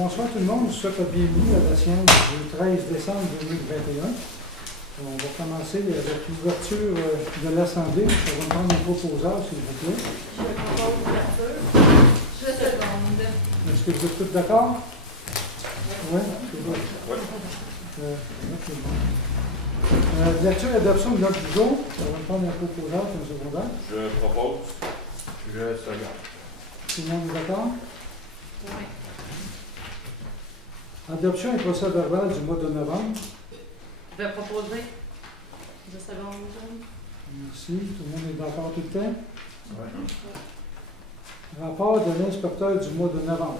Bonsoir tout le monde, je vous souhaite la bienvenue à la séance du 13 décembre 2021. On va commencer avec l'ouverture de l'Assemblée. Ça va me prendre un proposeur, s'il vous plaît. Je propose l'ouverture. Je seconde. Est-ce que vous êtes tous d'accord? Oui? C'est bon. Lecture et adoption de l'ordre du jour. Ça va me prendre un proposeur comme secondaire. Je propose. Je second. Tout le monde est d'accord? Oui. Adoption et procès verbal du mois de novembre. Je vais proposer. Je seconde. Merci. Tout le monde est d'accord tout le temps? Oui. Rapport de l'inspecteur du mois de novembre.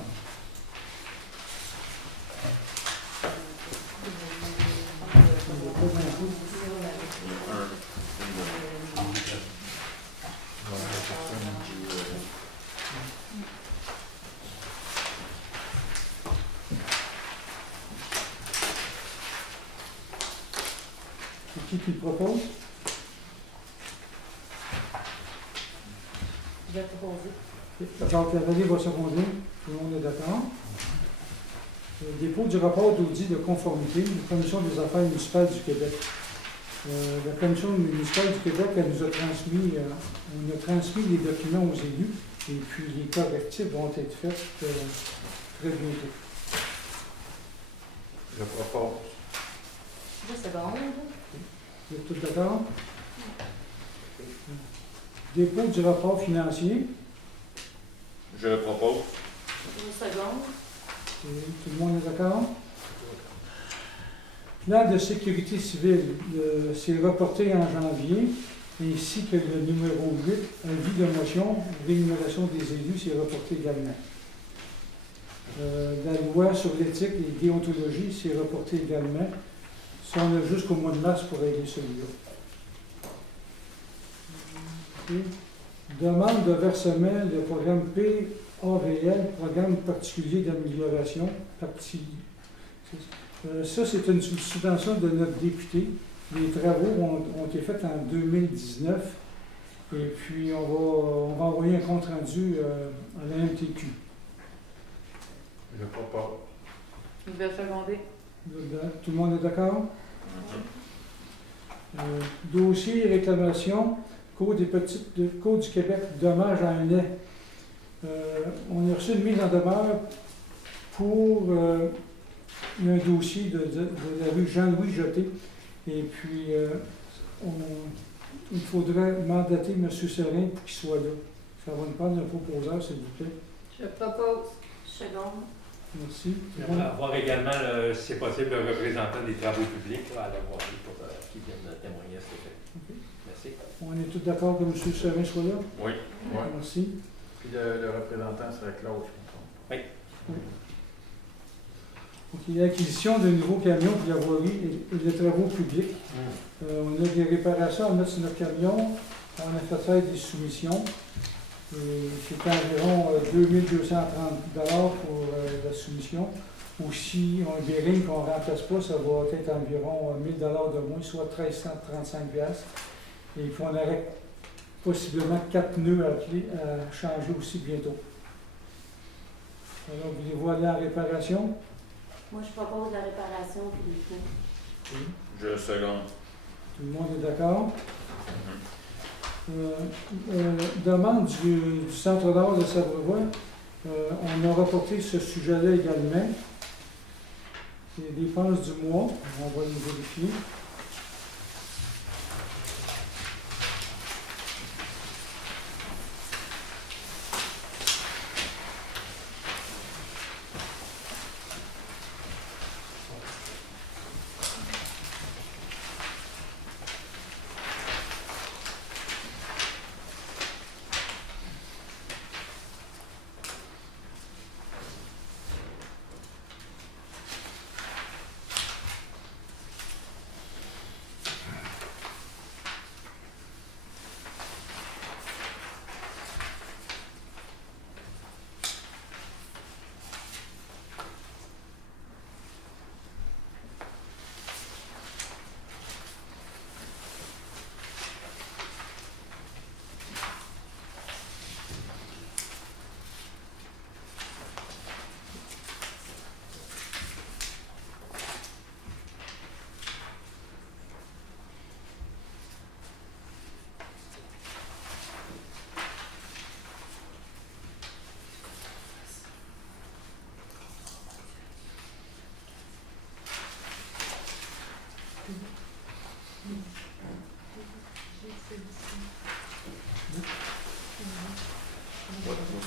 C'est qui le propose? Je vais proposer. Jacques Lavallée va seconder. Tout le monde est d'accord. Dépôt du rapport d'audit de conformité de la Commission des affaires municipales du Québec. La Commission municipale du Québec, elle nous a transmis, on a transmis les documents aux élus et puis les correctifs vont être faits très bientôt. Je propose. Je seconde. Vous êtes tous d'accord? Dépôt du rapport financier. Je propose. Je seconde. Tout le monde est d'accord? Plan de sécurité civile, c'est reporté en janvier, ainsi que le numéro 8, avis de motion, rémunération des élus, c'est reporté également. La loi sur l'éthique et déontologie, c'est reporté également. Ça, on a jusqu'au mois de mars pour régler celui-là. Okay. Demande de versement, le programme PAVL, programme particulier d'amélioration. Ça, c'est une subvention de notre député. Les travaux ont été faits en 2019 et puis on va envoyer un compte rendu à la MTQ. Je propose. Je vais seconder. Tout le monde est d'accord? Dossier réclamation, Code du Québec, dommage à un lait. On a reçu une mise en demeure pour un dossier de la rue Jean-Louis Jeté. Et puis, il faudrait mandater M. Serin pour qu'il soit là. Ça va nous prendre un proposeur, s'il vous plaît. Je propose. Seconde. Merci. On va avoir également, si c'est possible, le représentant des travaux publics là, à l'avoir pour qui vienne témoigner à cet effet. Okay. Merci. On est tous d'accord que M. Serin soit là? Oui. Oui. Merci. Puis le représentant serait Claude, je comprends. Oui. Oui. OK. L'acquisition de nouveaux camions pour la voirie et les travaux publics. On a des réparations à mettre sur notre camion. On a fait faire des soumissions. C'est environ 2230 pour la soumission. Ou si on a un bearing qu'on ne remplace pas, ça va être environ 1000 de moins, soit 1335 $. Et puis on aurait possiblement 4 nœuds à changer aussi bientôt. Alors, voulez-vous aller en réparation? Moi, je propose la réparation puis les coûts. Oui. Je seconde. Tout le monde est d'accord? Demande du Centre d'art de Sabrevois. On a reporté ce sujet-là également. Les dépenses du mois, on va les vérifier.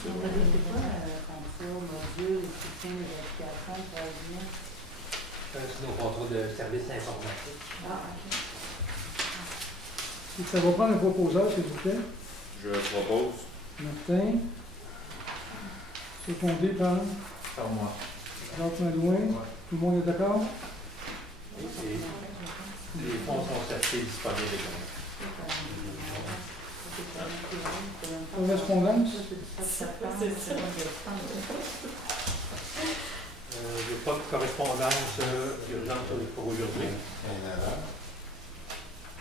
c'est On bon. va dire c'est quoi, comme ça, module, soutien de vérification, troisième. C'est nos contrats de services informatiques. Ah, ok. Et ça va prendre un proposeur, s'il vous plaît. Je propose. Martin. Secondé par Par moi. Jacques Malouin. Ouais. Tout le monde est d'accord? Et les fonds sont certifiés disponibles également. Correspondance? Il n'y a pas de correspondance urgente pour aujourd'hui.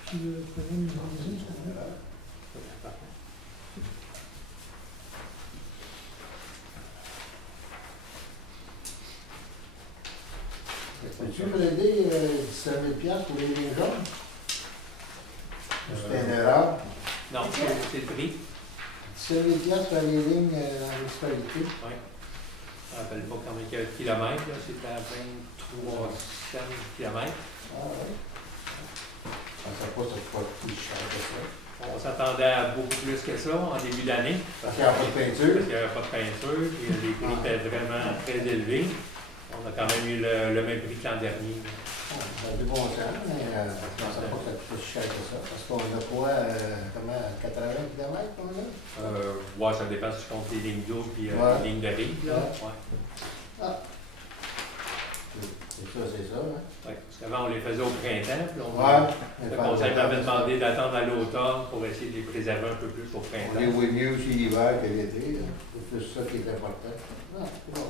Puis le problème numéro 10, c'est vrai. Peux-tu me l'aider 17 000 pour les lignes jaunes? C'était une erreur. Non, c'est le prix. 17 000 pour les lignes en municipalité. Oui. Je ne me rappelle pas combien il y a de kilomètres, là. C'était à 23 cents kilomètres. Ah oui. Je ne pensais pas que ça soit plus cher que ça. On s'attendait à beaucoup plus que ça en début d'année. Parce qu'il n'y a pas de peinture. Parce qu'il n'y avait pas de peinture, et les prix étaient vraiment très élevés. On a quand même eu le même prix que l'an dernier. Ça a du bon sens, mais je ne pensais pas que ça coûte plus cher que ça. Parce qu'on a quoi, comment, 80 km qu'on a? Ouais, ça dépend si tu comptes les lignes d'eau et Ouais. les lignes de rive. Là. Ouais. Ouais. Ah. C'est ça, hein? Ouais, parce qu'avant, on les faisait au printemps. Puis Ouais. le conseil m'avait demandé d'attendre à l'automne pour essayer de les préserver un peu plus au On printemps. les voit mieux aussi l'hiver que l'été. Hein. C'est plus ça qui est important. Ah, c'est bon.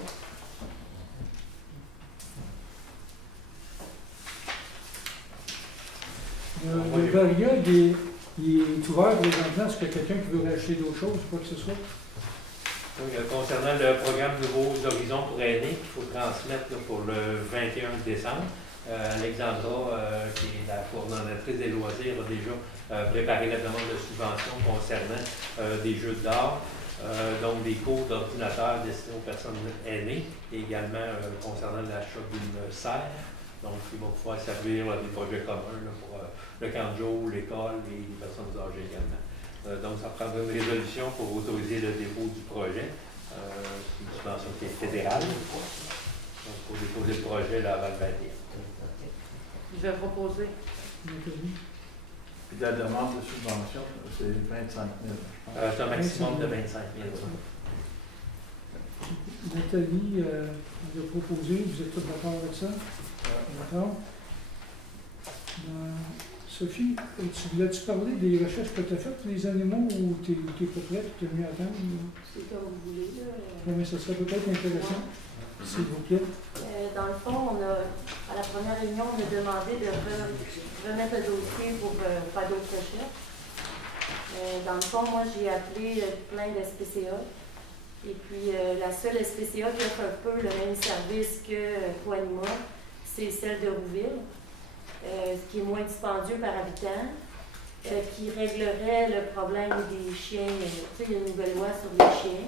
Le Varia, il est ouvert présentement. Est-ce qu'il y a quelqu'un qui veut racheter d'autres choses, quoi que ce soit? Oui, concernant le programme Nouveaux Horizons pour aînés qu'il faut transmettre là, pour le 21 décembre, Alexandra, qui est la coordonnatrice des loisirs, a déjà préparé la demande de subvention concernant des jeux d'art, donc des cours d'ordinateur destinés aux personnes aînées, et également concernant l'achat d'une serre. Donc, ils vont pouvoir servir des projets communs là, pour le camp de jour, l'école et les personnes âgées également. Donc, ça prendra une résolution pour autoriser le dépôt du projet. C'est une subvention qui est fédérale. Donc, il faut déposer le projet là, avant le 21. Je vais proposer. Nathalie? Puis la demande de subvention, c'est 25 000. C'est un maximum de 25 000. Nathalie vous a proposé, vous êtes tous d'accord avec ça? D'accord. Sophie, tu voulais-tu parler des recherches que tu as faites pour les animaux ou tu n'es pas prête, tu es mieux attendre? C'est comme vous voulez, là. Oui, mais ça serait peut-être intéressant, s'il vous plaît. Dans le fond, à la première réunion, on a demandé de remettre le dossier pour faire d'autres recherches. Dans le fond, moi, j'ai appelé plein d'SPCA. Et puis, la seule SPCA qui offre un peu le même service que Coanima, c'est celle de Rouville, ce qui est moins dispendieux par habitant, qui réglerait le problème des chiens. Tu sais, il y a une nouvelle loi sur les chiens.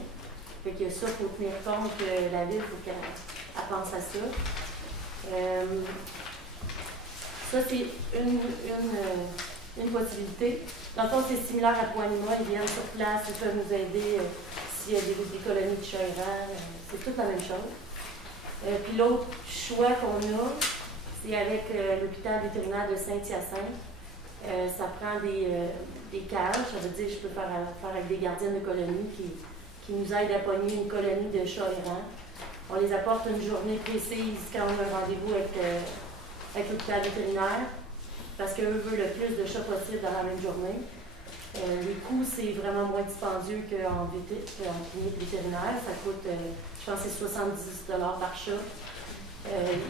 Fait que ça, il faut tenir compte que la ville, il faut qu'elle pense à ça. Ça, c'est une possibilité. Dans le fond, c'est similaire à Coanima. Ils viennent sur place, ils peuvent nous aider s'il y a des colonies de chats errants. C'est toute la même chose. Puis l'autre choix qu'on a, c'est avec l'hôpital vétérinaire de Saint-Hyacinthe. Ça prend des cages. Ça veut dire que je peux faire avec des gardiens de colonies qui nous aident à pogner une colonie de chats errants. On les apporte une journée précise quand on a un rendez-vous avec l'hôpital vétérinaire, parce qu'eux veulent le plus de chats possible dans la même journée. Les coûts, c'est vraiment moins dispendieux qu'en clinique vétérinaire. Ça coûte, je pense, c'est 70 $ par chat.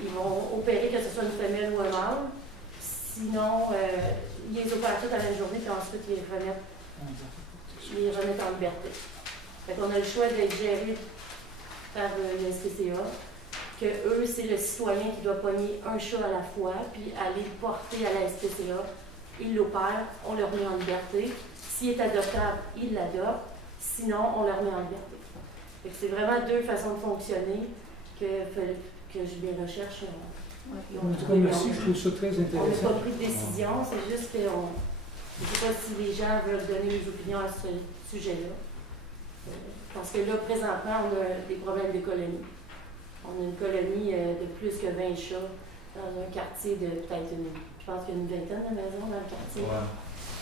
Ils vont opérer que ce soit une femelle ou un mâle. Sinon, ils les opèrent toutes à la même journée, puis ensuite ils les remettent en liberté. Fait qu'on a le choix d'être géré par le SPCA, que eux, c'est le citoyen qui doit pogner un chat à la fois, puis aller le porter à la SPCA. Ils l'opèrent, on le remet en liberté. S'il est adoptable, ils l'adoptent. Sinon, on le remet en liberté. Fait que c'est vraiment deux façons de fonctionner que les recherches En tout cas, merci, je trouve ça très on n'a intéressant. pas pris de décision, c'est juste que je ne sais pas si les gens veulent donner des opinions à ce sujet-là. Parce que là, présentement, on a des problèmes de colonie. On a une colonie de plus que 20 chats dans un quartier de peut-être je pense qu'il y a une vingtaine de maisons dans le quartier. Ouais.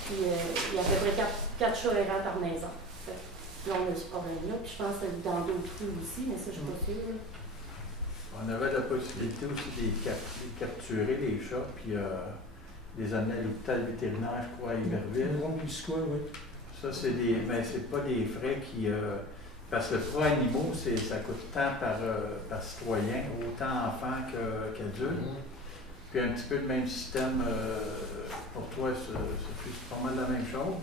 Puis il y a à peu près 4 chats errants par maison. Fait que là, on a ce problème-là. Puis je pense que c'est dans d'autres rues aussi, mais ça, je ne suis pas sûre. Là. On avait la possibilité aussi de les capturer, les chats, puis les amener à l'hôpital vétérinaire, je crois, à Iberville. Oui. Ça, c'est c'est pas des frais qui... parce que pour animaux, ça coûte tant par citoyen, autant enfant qu'adulte. Puis un petit peu le même système, pour toi, c'est pas mal la même chose.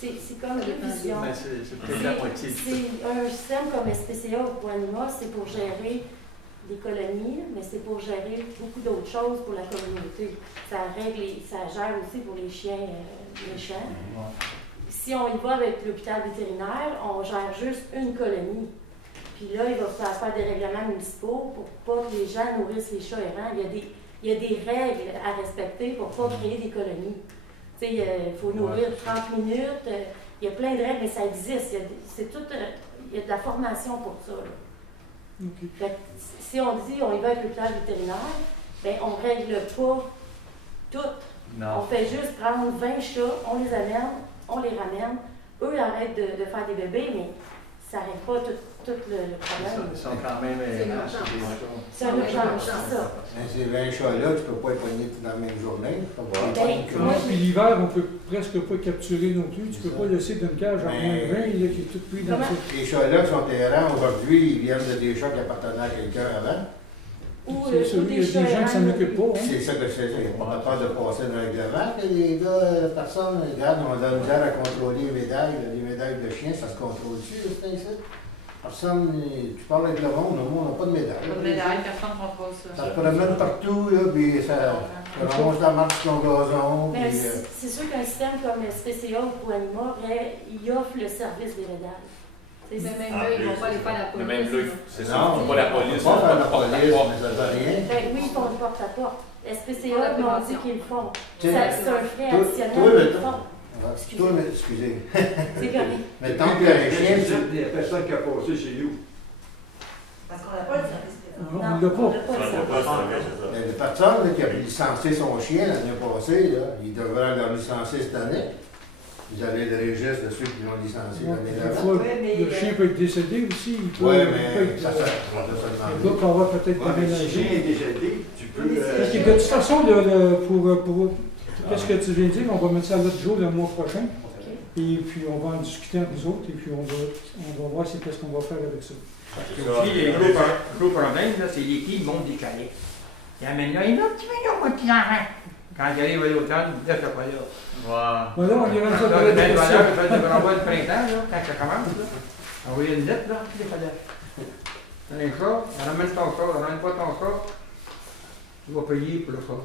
C'est comme une vision. Mais c'est peut-être la moitié. C'est un système comme SPCA ou pour animaux, c'est pour gérer des colonies, mais c'est pour gérer beaucoup d'autres choses pour la communauté. Ça gère aussi pour les chiens méchants. Si on y va avec l'hôpital vétérinaire, on gère juste une colonie. Puis là, il va falloir faire des règlements municipaux pour pas que les gens nourrissent les chats errants. Il y a des règles à respecter pour ne pas créer des colonies. Tu sais, il faut nourrir 30 minutes. Il y a plein de règles, mais ça existe. Il y a de la formation pour ça. Okay. Fait que, si on dit on y va avec l'hôpital vétérinaire, bien, on ne règle pas tout. Non. On fait juste prendre 20 chats, on les amène, on les ramène. Eux arrêtent de faire des bébés, mais ça n'arrête pas tout le problème. Ils sont quand même errants, C'est une urgence, c'est ça. Mais ces 20 chats-là, tu ne peux pas les poigner dans la même journée. Puis l'hiver, on ne peut presque pas capturer non plus. Tu ne peux pas laisser d'une cage en moins de 20, là, qui est tout pris dans ça. Les chats-là qui sont errants aujourd'hui, ils viennent de des chats qui appartenaient à quelqu'un avant. Ou il y a des gens qui s'en occupent pas. Hein? C'est ça que je sais. Il n'y a pas peur de passer un règlement. Les gars, personne, regarde, on a de la misère à contrôler les médailles de chiens, ça se contrôle-tu, c'est ici? Personne, tu parles avec le monde n'a pas de médaille. Pas de médaille, personne ne contrôle ça. Ça se promène partout, là, puis ça remonte la marche sur ton gazon. Mais c'est sûr qu'un système comme SPCA ou pour Anima, il offre le service des médailles. Mais même là, ils ne vont pas aller faire la police. Mais même là, c'est ça, Non, pas la police. pas faire la police, mais porte-à-porte. ça ne veut rien. Ben oui, ils font du porte-à-porte. SPCA, Pour la ils m'ont dit prévention. qu'ils le font. Tu sais, C'est un frais toi, additionnel toi, qu'ils le font. Toi, mais excusez. C'est correct. Mettons qu'il y a un chien, Il y a personne qui a passé chez nous. Parce qu'on n'a pas le service. On ne l'a on pas. n'a pas de service. la personne là, qui a licencié son chien l'année passée, là, il devrait le licencier cette année. Vous avez le registre de ceux qui l'ont licencié l'année Des d'avant. fois, le chien peut être décédé aussi. Il peut, Oui, il peut mais être, ça on doit se demander. donc, on va peut-être Ouais, mais si le chien déménager. est décédé, tu peux. Parce que de toute façon, pour qu'est-ce que tu viens de dire, on va mettre ça à l'autre jour le mois prochain. Et puis, on va en discuter entre nous autres. Et puis, on va voir qu'est-ce qu'on va faire avec ça. Puis, le gros problème, là, c'est les filles montent des chalets. Ils amènent là, il y a un petit million, moi, qui en rend. Quand ils arrivent à l'hôtel, ils disent, je pas là. Voilà, on ira ça Là, pour le la bel question. valeur, fait le renvoi du printemps, là, quand ça commence, là. Envoyer une lettre, là, il fallait. T'as un chat, ramène ton chat, ramène pas ton chat. Tu vas payer pour le chat.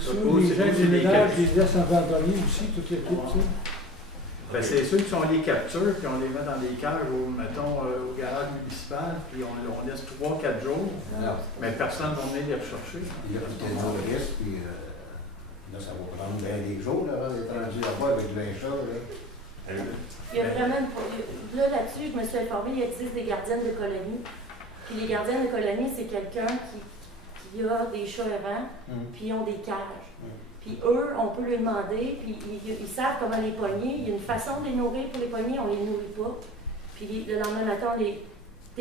Sur les gens du ménage, les laissent abandonnés aussi, toute l'équipe, tu sais. Ben, c'est ceux qui on les capture, puis on les met dans des cages, mettons, au garage municipal, puis on laisse 3-4 jours, mais personne ne va venir les rechercher. Il y a peut-être un risque, puis là, ça va prendre bien des jours là, avant d'être rendu là-bas avec 20 chats. Là. Il y a vraiment là-dessus, je me suis informée, il existe des gardiennes de colonie. Puis les gardiennes de colonie, c'est quelqu'un qui a des chats errants, puis ils ont des cages. Puis eux, on peut lui demander, puis ils savent comment les pogner. Il y a une façon de les nourrir pour les pogner, on ne les nourrit pas. Puis le lendemain matin, on les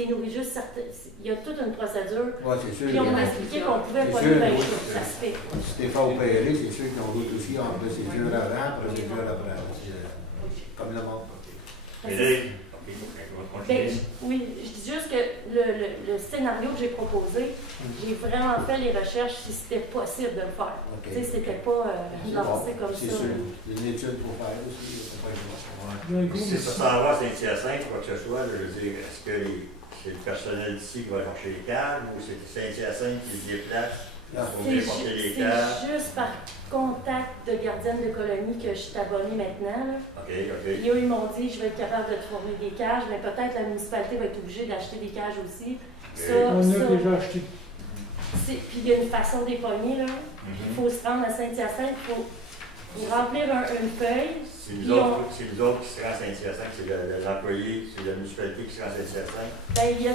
nourrit juste certains. Il y a toute une procédure. Ouais, c'est sûr. Puis on m'a expliqué qu'on pouvait pogner 20 chats, ça se fait. Si t'es pas opéré, c'est sûr qu'ils ont d'autres aussi en procédure avant, procédure après. Comme le monde. Ben, oui, je dis juste que le scénario que j'ai proposé, j'ai vraiment fait les recherches si c'était possible de le faire. Tu sais, c'était pas lancé comme C'est ça. sûr. Il y a une étude pour faire aussi. C'est pas Il y a un gros Si ça s'en va à Saint-Hyacinthe, quoi que ce soit, je veux dire, est-ce que c'est le personnel ici qui va chercher les cages ou c'est Saint-Hyacinthe qui se déplace pour venir porter les cages? C'est juste par contact de gardienne de colonie que je suis abonnée maintenant. Là. OK. Puis eux, ils m'ont dit, je vais être capable de te fournir des cages, mais peut-être la municipalité va être obligée d'acheter des cages aussi. On a déjà acheté. Puis il y a une façon d'éponner, là. Il faut se rendre à Saint-Hyacinthe, il Vous remplir une feuille. C'est nous autres qui se rendent à Saint-Hyacinthe, c'est l'employé, c'est la municipalité qui se rend à Saint-Hyacinthe. Ben, il y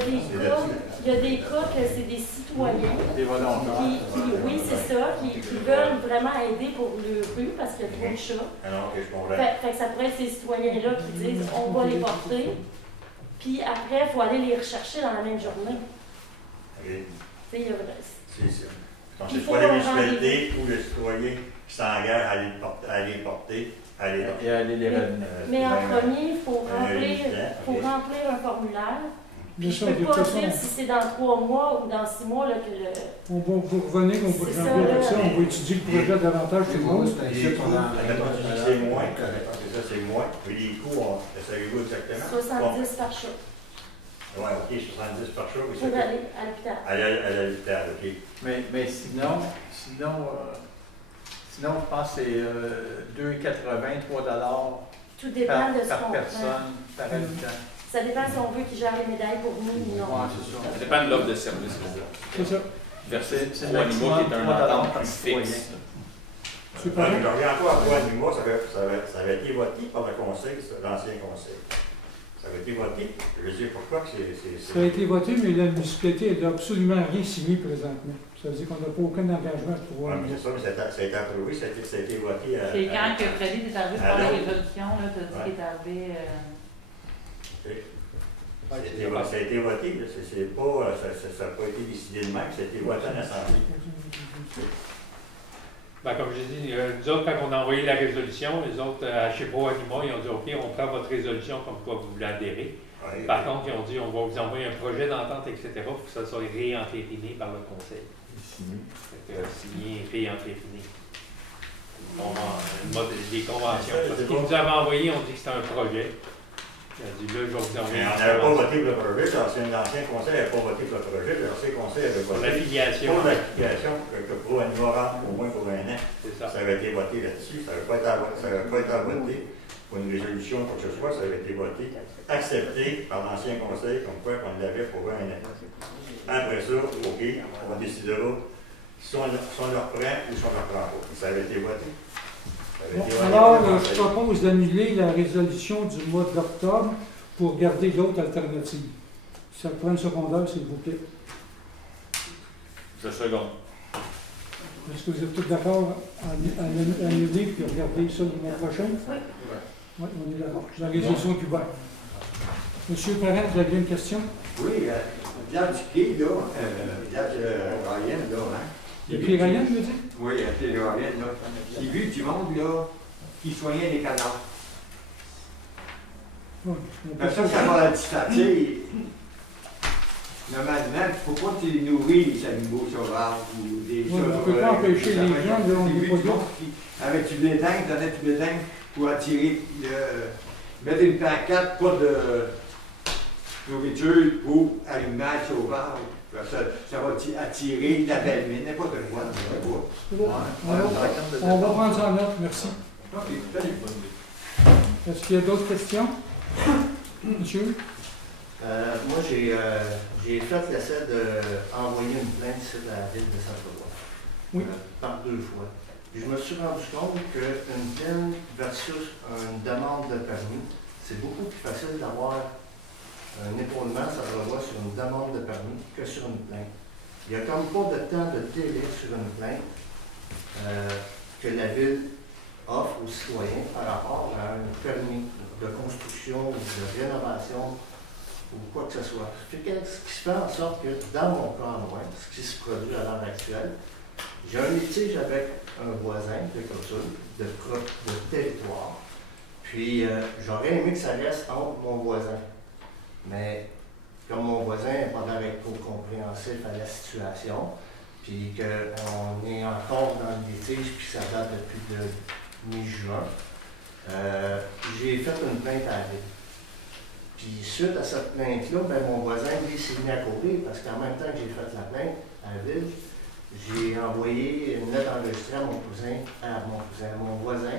a des cas que c'est des citoyens Des volontaires. oui, c'est ça, qui veulent vraiment aider pour le rue parce qu'il y a trop de chats. Alors, ok, je comprends. Fait que ça pourrait être ces citoyens-là qui disent on va les porter, puis après, il faut aller les rechercher dans la même journée. Ok. Tu sais, il y a C'est ça. Donc, Il c'est faut pas la un municipalité ou le citoyen qui s'engage à les porter, à les Et aller les ramener. Mais en premier, il faut remplir, ok. un formulaire. Bien Je sûr, ne de peux toute pas façon, dire si c'est dans 3 mois ou dans 6 mois là, que le. on va vous revenir, on va C'est janvier ça, avec ça, là. on va étudier le projet davantage tout le monde. C'est un site, on a- Mettons, tu dis que c'est moins, c'est ça, c'est moins. Puis les coûts, savez-vous exactement? 70 par chat Oui, ok, 70 par jour. pour aller à l'hôpital. À l'hôpital, ok. Mais sinon, je pense que c'est 2,80, 3 Tout dépend de ce par qu'on personne, par habitant. Ça dépend si on veut qu'ils gèrent les médailles pour nous ou non. Ouais, c'est ça. Ça dépend de l'offre de service que vous C'est ça. Versus C'est Pro Animaux qui est un maximum entente par plus citoyen. fixe. C'est Je pareil. reviens encore à quoi du mois, ça avait été voté par le conseil, l'ancien conseil. Ça avait été voté. Je veux dire, pourquoi que c'est. Ça a été voté, mais la municipalité n'a absolument rien signé présentement. Ça veut dire qu'on n'a pas aucun engagement pour Oui, pouvoir. mais c'est ça, mais ça a été approuvé, ça a été voté à. C'est quand que Freddy est arrivé par la Alors? résolution, là, tu as dit qu'il est arrivé. Ça a été voté, là, c'est pas, ça n'a pas été décidé de même, ça a été voté à l'Assemblée. Ben, comme je dis, nous autres, quand on a envoyé la résolution, les autres, chez Pro Animaux, ils ont dit OK, on prend votre résolution comme quoi vous voulez adhérer. Ouais, Par contre, ils ont dit on va vous envoyer un projet d'entente, etc., pour que ça soit réentériné par le conseil. Fait que signé, réentériné. Des conventions. Parce qu'ils nous avaient envoyé, on dit que c'était un projet. Il a dit là, je vais vous envoyer mais une on n'avait pas convention. voté pour le projet, l'ancien conseil n'avait pas voté pour le projet, l'ancien conseil avait Pour voté l'affiliation. pour l'application que Pro Animaux rentre au moins pour 1 an. C'est ça. Ça avait été voté là-dessus, ça n'avait pas été voté pour une résolution, quoi que ce soit, ça avait été voté, accepté par l'ancien conseil, comme quoi qu'on l'avait pour 1 an. Après ça, OK, on décidera si on le reprend ou si on ne le reprend pas. Ça avait été voté. Bon, alors, je propose d'annuler la résolution du mois d'octobre pour garder l'autre alternative. Ça prend une secondaire, s'il vous plaît. Je seconde. Est-ce que vous êtes tous d'accord à annuler puis regarder ça le mois prochain? Oui. Oui, on est d'accord. La résolution est ouverte. Monsieur Parent, vous avez une question? Oui, Pierre Duquet, là, Pierre Ryan, là, hein. Et puis Ryan, je veux dire? Oui, Pierre Ryan, là. J'ai vu du monde, là, qui soignait les canards. Oui, on peut Mais ça va distancier. Normalement, il ne faut pas que tu nourris les animaux sauvages ou des Oui, on ne peut pas empêcher les gens de J'ai vu du monde qui, avec du bétail, donnait du bétail pour attirer, mettre une pancarte, pas de nourriture pour animaux sauvages. Ça va attirer la belle mine, n'importe quoi. C'est bon. On va prendre ça en note, merci. Ok, salut. Est-ce qu'il y a d'autres questions? Monsieur? Moi, j'ai fait l'essai d'envoyer une plainte sur la ville de Saint-Paulois. Oui. Par 2 fois. Puis je me suis rendu compte qu'une plainte versus une demande de permis, c'est beaucoup plus facile d'avoir un épaulement, ça se revoit sur une demande de permis que sur une plainte. Il n'y a comme pas de temps de délai sur une plainte que la ville offre aux citoyens par rapport à un permis de construction ou de rénovation ou quoi que ce soit. Ce qui fait en sorte que dans mon cas en loin, ce qui se produit à l'heure actuelle, j'ai un litige avec un voisin de comme ça, de territoire. Puis j'aurais aimé que ça reste entre mon voisin. Mais comme mon voisin n'est pas avec trop compréhensif à la situation, puis qu'on est encore dans le litige, puis ça date depuis le mi-juin, j'ai fait une plainte à la ville. Puis suite à cette plainte-là, ben, mon voisin, lui, s'est mis à courir, parce qu'en même temps que j'ai fait la plainte à la ville, j'ai envoyé une lettre enregistrée à mon voisin,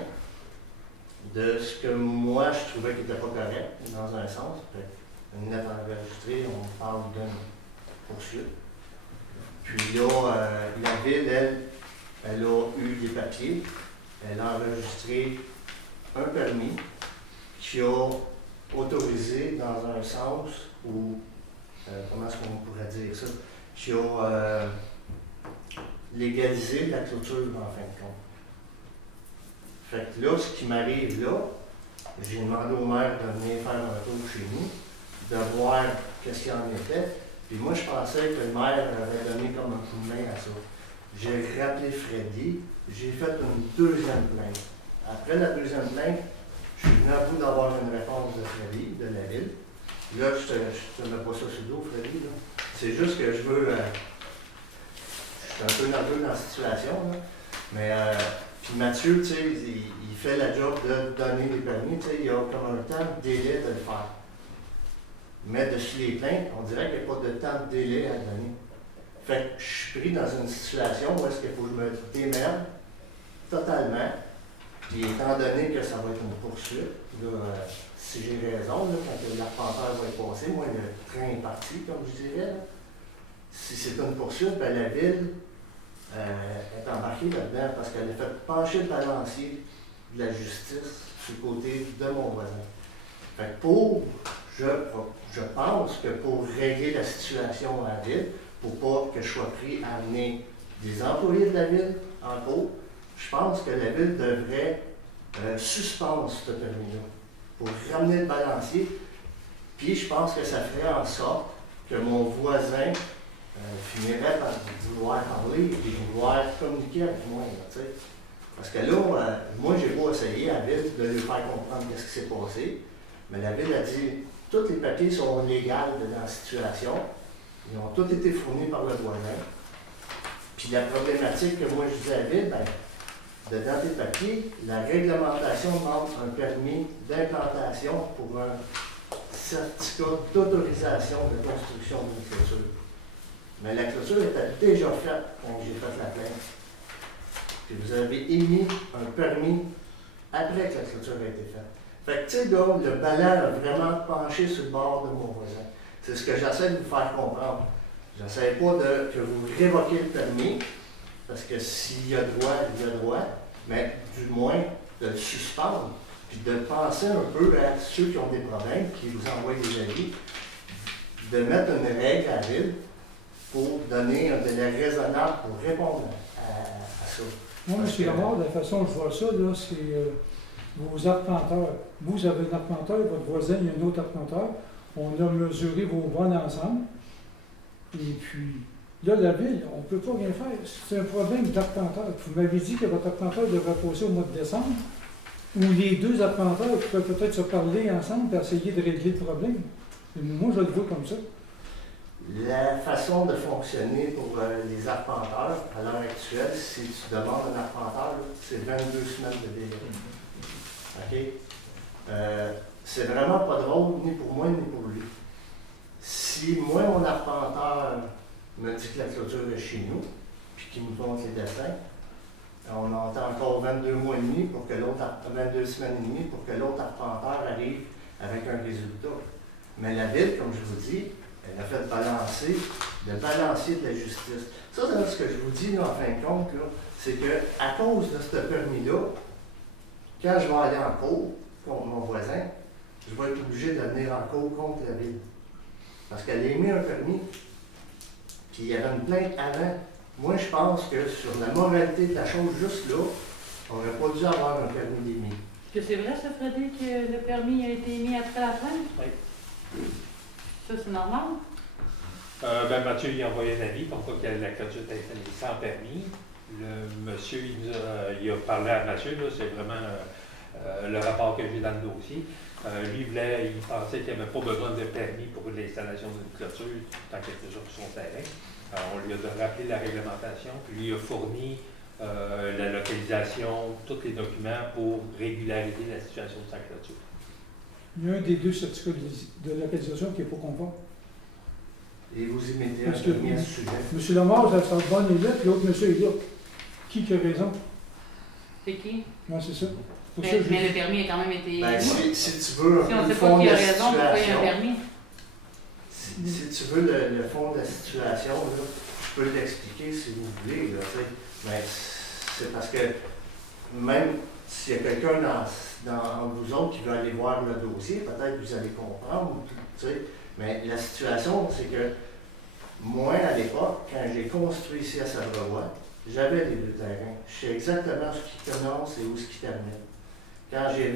de ce que moi je trouvais qui n'était pas correct, dans un sens. Une lettre enregistrée, on parle d'une poursuite. Puis là, la ville, elle a eu des papiers elle a enregistré un permis qui a autorisé dans un sens où, comment est-ce qu'on pourrait dire ça, qui a légalisé la clôture en fin de compte. Fait que là, ce qui m'arrive là, j'ai demandé au maire de venir faire un tour chez nous, de voir qu'est-ce qu'il en était. Puis moi, je pensais que le maire avait donné comme un coup de main à ça. J'ai rappelé Freddy, j'ai fait une deuxième plainte. Après la deuxième plainte, je suis venu à bout d'avoir une réponse de Freddy, de la ville. Là, je te mets pas ça sur le dos, Freddy. C'est juste que je veux. Je suis un peu nerveux dans la situation, là. Mais puis Mathieu, tu sais, il fait la job de donner des permis, tu sais, il y a comme un temps de délai de le faire. Mais dessus les plaintes, on dirait qu'il n'y a pas de temps de délai à donner. Fait que je suis pris dans une situation où est-ce qu'il faut que je me démerde totalement. Puis étant donné que ça va être une poursuite, là, si j'ai raison, là, quand l'arpenteur va être passé, moi le train est parti, comme je dirais. Là. Si c'est une poursuite, ben, la ville est embarquée là-dedans parce qu'elle a fait pencher le balancier de la justice sur le côté de mon voisin. Fait que je pense que pour régler la situation à la ville, pour pas que je sois pris à amener des employés de la ville en cours, je pense que la ville devrait suspendre ce permis-là pour ramener le balancier. Puis je pense que ça ferait en sorte que mon voisin finirait par vouloir parler et vouloir communiquer avec moi. Là, parce que là, moi, j'ai beau essayer à la ville de lui faire comprendre ce qui s'est passé, mais la ville a dit tous les papiers sont légaux dans la situation. Ils ont tous été fournis par le voisin. Puis la problématique que moi je disais à la ville, ben, dedans des papiers, la réglementation demande un permis d'implantation pour un certificat d'autorisation de construction d'une clôture. Mais la clôture était déjà faite quand j'ai fait la plainte. Puis vous avez émis un permis après que la clôture a été faite. Fait que, tu sais, là, le ballon a vraiment penché sur le bord de mon voisin. C'est ce que j'essaie de vous faire comprendre. J'essaie pas que vous révoquiez le permis, parce que s'il y a droit, il y a droit, mais du moins de le suspendre, puis de penser un peu à ceux qui ont des problèmes, qui vous envoient des avis, de mettre une règle à la ville pour donner un délai raisonnable pour répondre à ça. Moi, M. Lamar, de la façon dont je vois ça, là, c'est vos arpenteurs. Vous avez un arpenteur, votre voisin, il y a un autre arpenteur. On a mesuré vos vannes ensemble. Et puis, là, la ville, on ne peut pas rien faire. C'est un problème d'arpenteur. Vous m'avez dit que votre arpenteur devrait passer au mois de décembre, où les deux arpenteurs peuvent peut-être se parler ensemble et essayer de régler le problème. Et moi, je le vois comme ça. La façon de fonctionner pour les arpenteurs, à l'heure actuelle, si tu demandes un arpenteur, c'est 22 semaines de délai. OK? C'est vraiment pas drôle, ni pour moi, ni pour lui. Si moi, mon arpenteur me dit que la clôture est chez nous, puis qu'il me montre les dessins, on attend encore 22 mois et demi pour que l'autre 22 semaines et demie pour que l'autre arpenteur arrive avec un résultat. Mais la ville, comme je vous dis, elle a fait balancer le balancier de la justice. Ça, c'est ce que je vous dis, là, en fin de compte, c'est qu'à cause de ce permis-là, quand je vais aller en cours contre mon voisin, je vais être obligé de venir en cours contre la ville. Parce qu'elle a émis un permis, puis il y avait une plainte avant. Moi, je pense que sur la moralité de la chose, juste là, on n'aurait pas dû avoir un permis d'émis. Est-ce que c'est vrai, ça, Frédéric, que le permis a été émis après la plainte? Oui. Ça, c'est normal? Ben, Mathieu il a envoyé un avis comme quoi que la clôture était installée sans permis. Le monsieur, il a parlé à Mathieu, c'est vraiment le rapport que j'ai dans le dossier. Lui, il pensait qu'il n'y avait pas besoin de permis pour l'installation d'une clôture tant qu'il était sur son terrain. On lui a rappelé la réglementation, puis lui a fourni la localisation, tous les documents pour régulariser la situation de sa clôture. Il y a un des deux certificats de localisation qui n'est pas conforme. Et vous y mettez Parce un que permis à ce sujet. M. Lamar, ça sent bonne est là, puis l'autre monsieur est là. Qui a raison? C'est qui? Non, c'est ça. Mais le permis a quand même été... Ben, si tu veux si on le ne sait fond pas qui de a la raison, pourquoi il y a un situation, permis? si tu veux le fond de la situation, là, je peux l'expliquer si vous voulez. Là, mais c'est parce que même s'il y a quelqu'un dans vous autres qui veut aller voir le dossier, peut-être que vous allez comprendre, tu sais. Mais la situation, c'est que moi, à l'époque, quand j'ai construit ici à Charlevoix, j'avais les deux terrains. Je sais exactement ce qui commence et où ce qui termine. Quand j'ai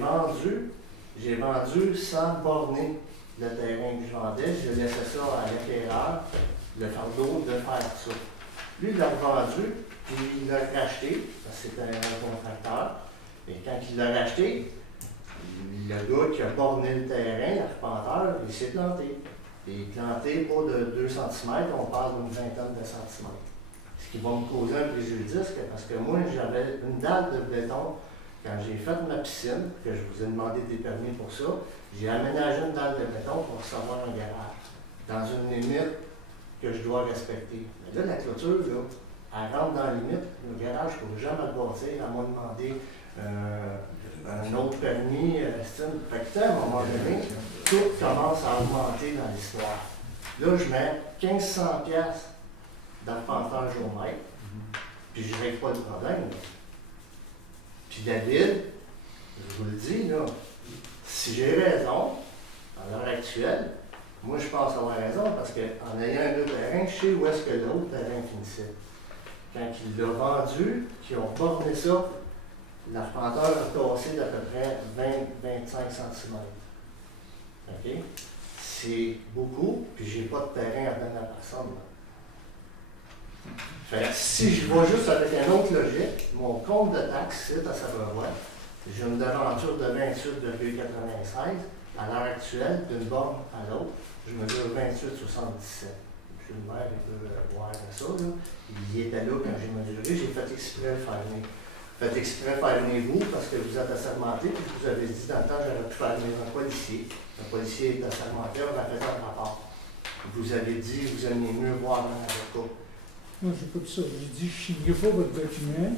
vendu sans borner le terrain que je vendais. Je laissais ça à l'acquéreur, le fardeau de faire ça. Lui, il l'a revendu, puis il l'a racheté, parce que c'était un contracteur. Et quand il l'a racheté, le gars qui a borné le terrain, l'arpenteur, il s'est planté. Et il est planté pas de 2 cm, on parle d'une vingtaine de centimètres. Ce qui va me causer un préjudice, parce que moi, j'avais une dalle de béton. Quand j'ai fait ma piscine, que je vous ai demandé des permis pour ça, j'ai aménagé une dalle de béton pour recevoir un garage, dans une limite que je dois respecter. Mais là, la clôture, là, elle rentre dans la limite. Le garage, je ne pourrais jamais le bâtir, à moins de demander un autre permis. Fait que, à un moment donné, tout commence à augmenter dans l'histoire. Là, je mets 1500$ d'arpenteur géomètre, puis je ne règle pas le problème. Là. Puis la ville, je vous le dis, là, si j'ai raison, à l'heure actuelle, moi je pense avoir raison parce qu'en ayant un autre terrain, je sais où est-ce que l'autre terrain finissait. Quand il l'a vendu, qu'ils ont borné ça, l'arpenteur a tassé d'à peu près 20-25 cm. OK? C'est beaucoup, puis j'ai pas de terrain à donner à personne. Là. Fait que si je vais juste avec une autre logique, mon compte de taxe, c'est à Charlevoix, j'ai une devanture de 28,96. À l'heure actuelle, d'une borne à l'autre, je mesure 28,77. Je le maire, il peut voir ça. Là. Il était là quand j'ai mesuré, j'ai fait exprès de faire venir. Faites exprès de faire venir vous parce que vous êtes assermenté, puis vous avez dit dans le temps, j'aurais pu faire venir un policier. Le policier est assermenté, on a fait un rapport. Vous avez dit, vous aimiez mieux voir un avocat. Moi, j'ai pas dit ça. J'ai dit, je ne signerai pas votre document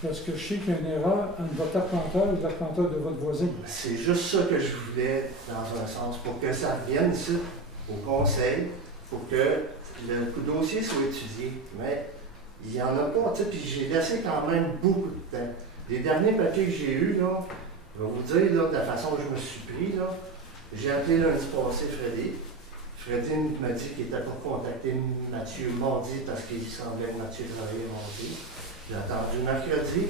parce que je sais qu'il y a une erreur entre votre arpenteur et l'arpenteur de votre voisin. C'est juste ça que je voulais, dans un sens, pour que ça revienne ici, au conseil, pour que le dossier soit étudié. Mais il n'y en a pas, tu sais, puis j'ai laissé quand même beaucoup de temps. Les derniers papiers que j'ai eus, là, je vais vous dire, là, de la façon dont je me suis pris, là, j'ai appelé lundi passé Freddy. Freddy m'a dit qu'il était pour contacter Mathieu mardi parce qu'il semblait que Mathieu travaillait mardi. J'ai attendu mercredi.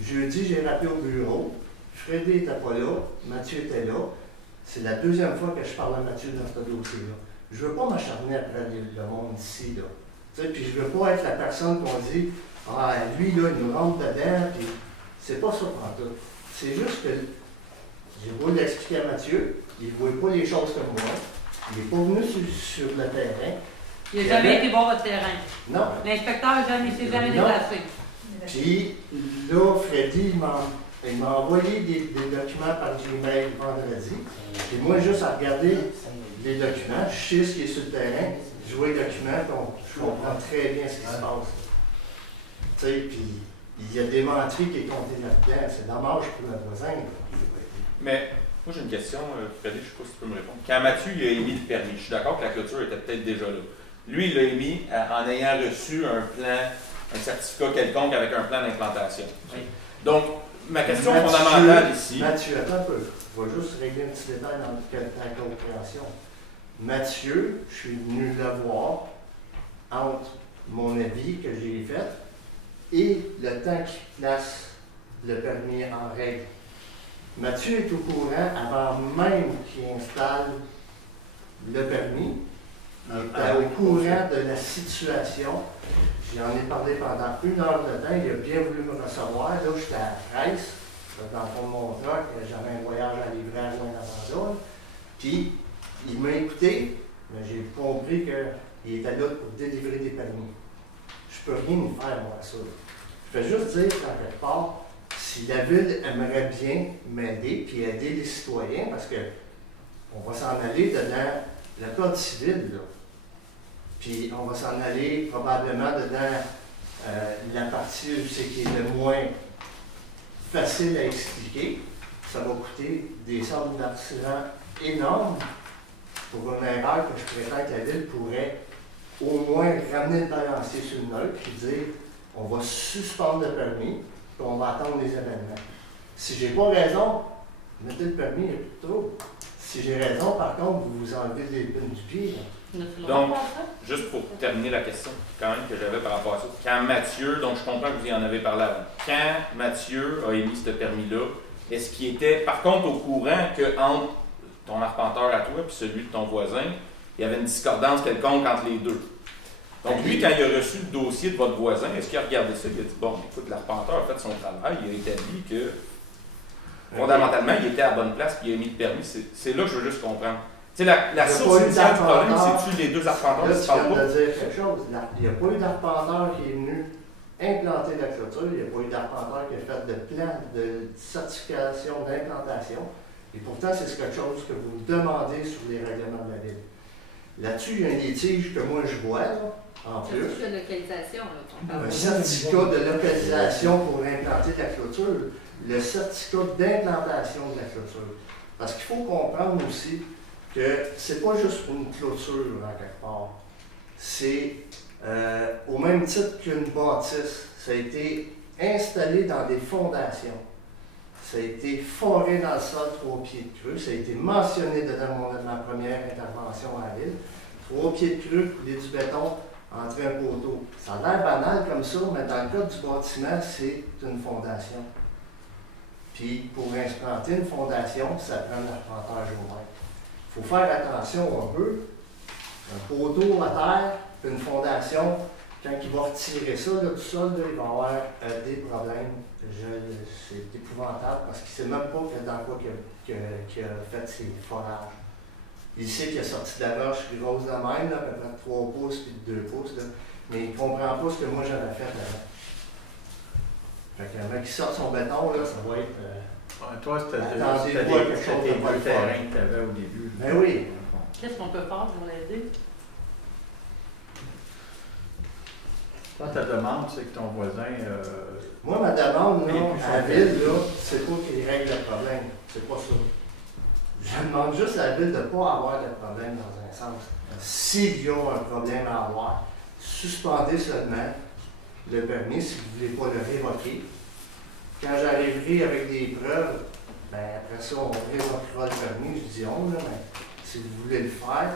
Jeudi, j'ai rappelé au bureau. Freddy n'était pas là. Mathieu était là. C'est la deuxième fois que je parle à Mathieu dans ce dossier-là. Je ne veux pas m'acharner après le monde ici. Là. Tu sais, puis je ne veux pas être la personne qu'on dit « Ah, lui, là, il nous rentre dedans. » Puis c'est pas ça pour tout. C'est juste que j'ai beau l'expliquer à Mathieu. Il ne voit pas les choses comme moi. Il n'est pas venu sur le terrain. Il n'a jamais été voir votre terrain. Non. L'inspecteur ne s'est jamais déplacé. Puis là, Freddy, il m'a envoyé des documents par Gmail vendredi. Et moi, juste à regarder les documents, je sais ce qui est sur le terrain, je vois les documents, donc je comprends très bien ce qui se passe. Tu sais, puis il y a des menteries qui est compté là-dedans. C'est dommage pour notre voisin. Mais moi, j'ai une question, Freddy, je ne sais pas si tu peux me répondre. Quand Mathieu il a émis le permis, je suis d'accord que la clôture était peut-être déjà là. Lui, il l'a émis en ayant reçu un plan, un certificat quelconque avec un plan d'implantation. Oui. Donc, ma question fondamentale ici... Mathieu, attends un peu. Je vais juste régler un petit détail dans ta compréhension. Mathieu, je suis venu le voir entre mon avis que j'ai fait et le temps qu'il place le permis en règle. Mathieu est au courant avant même qu'il installe le permis. Il était au courant de la situation. J'en ai parlé pendant 1 heure de temps. Il a bien voulu me recevoir. Là, j'étais à Reims, dans le fond de mon truck. J'avais un voyage à livrer à loin d'Amazon. Puis, il m'a écouté, mais j'ai compris qu'il était là pour délivrer des permis. Je peux rien y faire, moi, à ça. Je fais juste dire, en quelque part, si la ville aimerait bien m'aider puis aider les citoyens, parce qu'on va s'en aller dedans le code civil, là. Puis on va s'en aller probablement dedans la partie où c'est qui est le moins facile à expliquer. Ça va coûter des sommes d'argent énormes pour une erreur que je prétends que la ville pourrait au moins ramener le balancier sur le neutre et dire on va suspendre le permis. qu'on va attendre les événements. Si j'ai pas raison, mettez le permis, il n'y a plus de trouble. Si j'ai raison, par contre, vous vous enlevez les pins du pied. Donc, juste pour terminer la question quand même que j'avais par rapport à ça, quand Mathieu, donc je comprends que vous y en avez parlé avant, quand Mathieu a émis ce permis-là, est-ce qu'il était par contre au courant qu'entre ton arpenteur à toi et celui de ton voisin, il y avait une discordance quelconque entre les deux? Donc lui, quand il a reçu le dossier de votre voisin, est-ce qu'il a regardé ça et il a dit, bon, écoute, l'arpenteur a fait son travail, il a établi que fondamentalement, il était à la bonne place et il a émis le permis. C'est là que je veux juste comprendre. Tu sais, la source initiale du problème, c'est-tu les deux arpenteurs qui se parlent pas? Je viens de dire quelque chose. Il n'y a pas eu d'arpenteur qui est venu implanter la clôture, il n'y a pas eu d'arpenteur qui a fait de plan de certification d'implantation. Et pourtant, c'est quelque chose que vous demandez sur les règlements de la ville. Là-dessus, il y a un litige que moi je vois, là, en plus. Certificat de localisation, là. Un certificat de localisation pour implanter la clôture. Le certificat d'implantation de la clôture. Parce qu'il faut comprendre aussi que c'est pas juste une clôture, en quelque part. C'est au même titre qu'une bâtisse. Ça a été installé dans des fondations. Ça a été foré dans le sol 3 pieds de creux. Ça a été mentionné dans ma première intervention à la ville. 3 pieds de creux, couler du béton, entrer un poteau. Ça a l'air banal comme ça, mais dans le cas du bâtiment, c'est une fondation. Puis pour implanter une fondation, ça prend un arpenteur géomètre. Il faut faire attention un peu. Un poteau à terre, puis une fondation, quand il va retirer ça là, du sol, là, il va avoir des problèmes. C'est épouvantable parce qu'il ne sait même pas dans quoi qu'il a fait ses forages. Il sait qu'il a sorti de la roche grosse de même, là, à peu près 3 pouces puis 2 pouces, là, mais il ne comprend pas ce que moi j'avais fait avant. Fait que mec qui sort son béton, là, ça va être. Toi, c'était quelque chose tes de deux terrains que tu avais au début. Ben oui. Qu'est-ce qu'on peut faire pour l'aider? Toi, ta demande, c'est que ton voisin. Moi, ma demande, là, à la ville, là, c'est pas qu'il règle le problème. C'est pas ça. Je demande juste à la ville de ne pas avoir de problème dans un sens. S'il y a un problème à avoir, suspendez seulement le permis si vous ne voulez pas le révoquer. Quand j'arriverai avec des preuves, ben après ça, on révoquera le permis. Je dis on, là, mais si vous voulez le faire,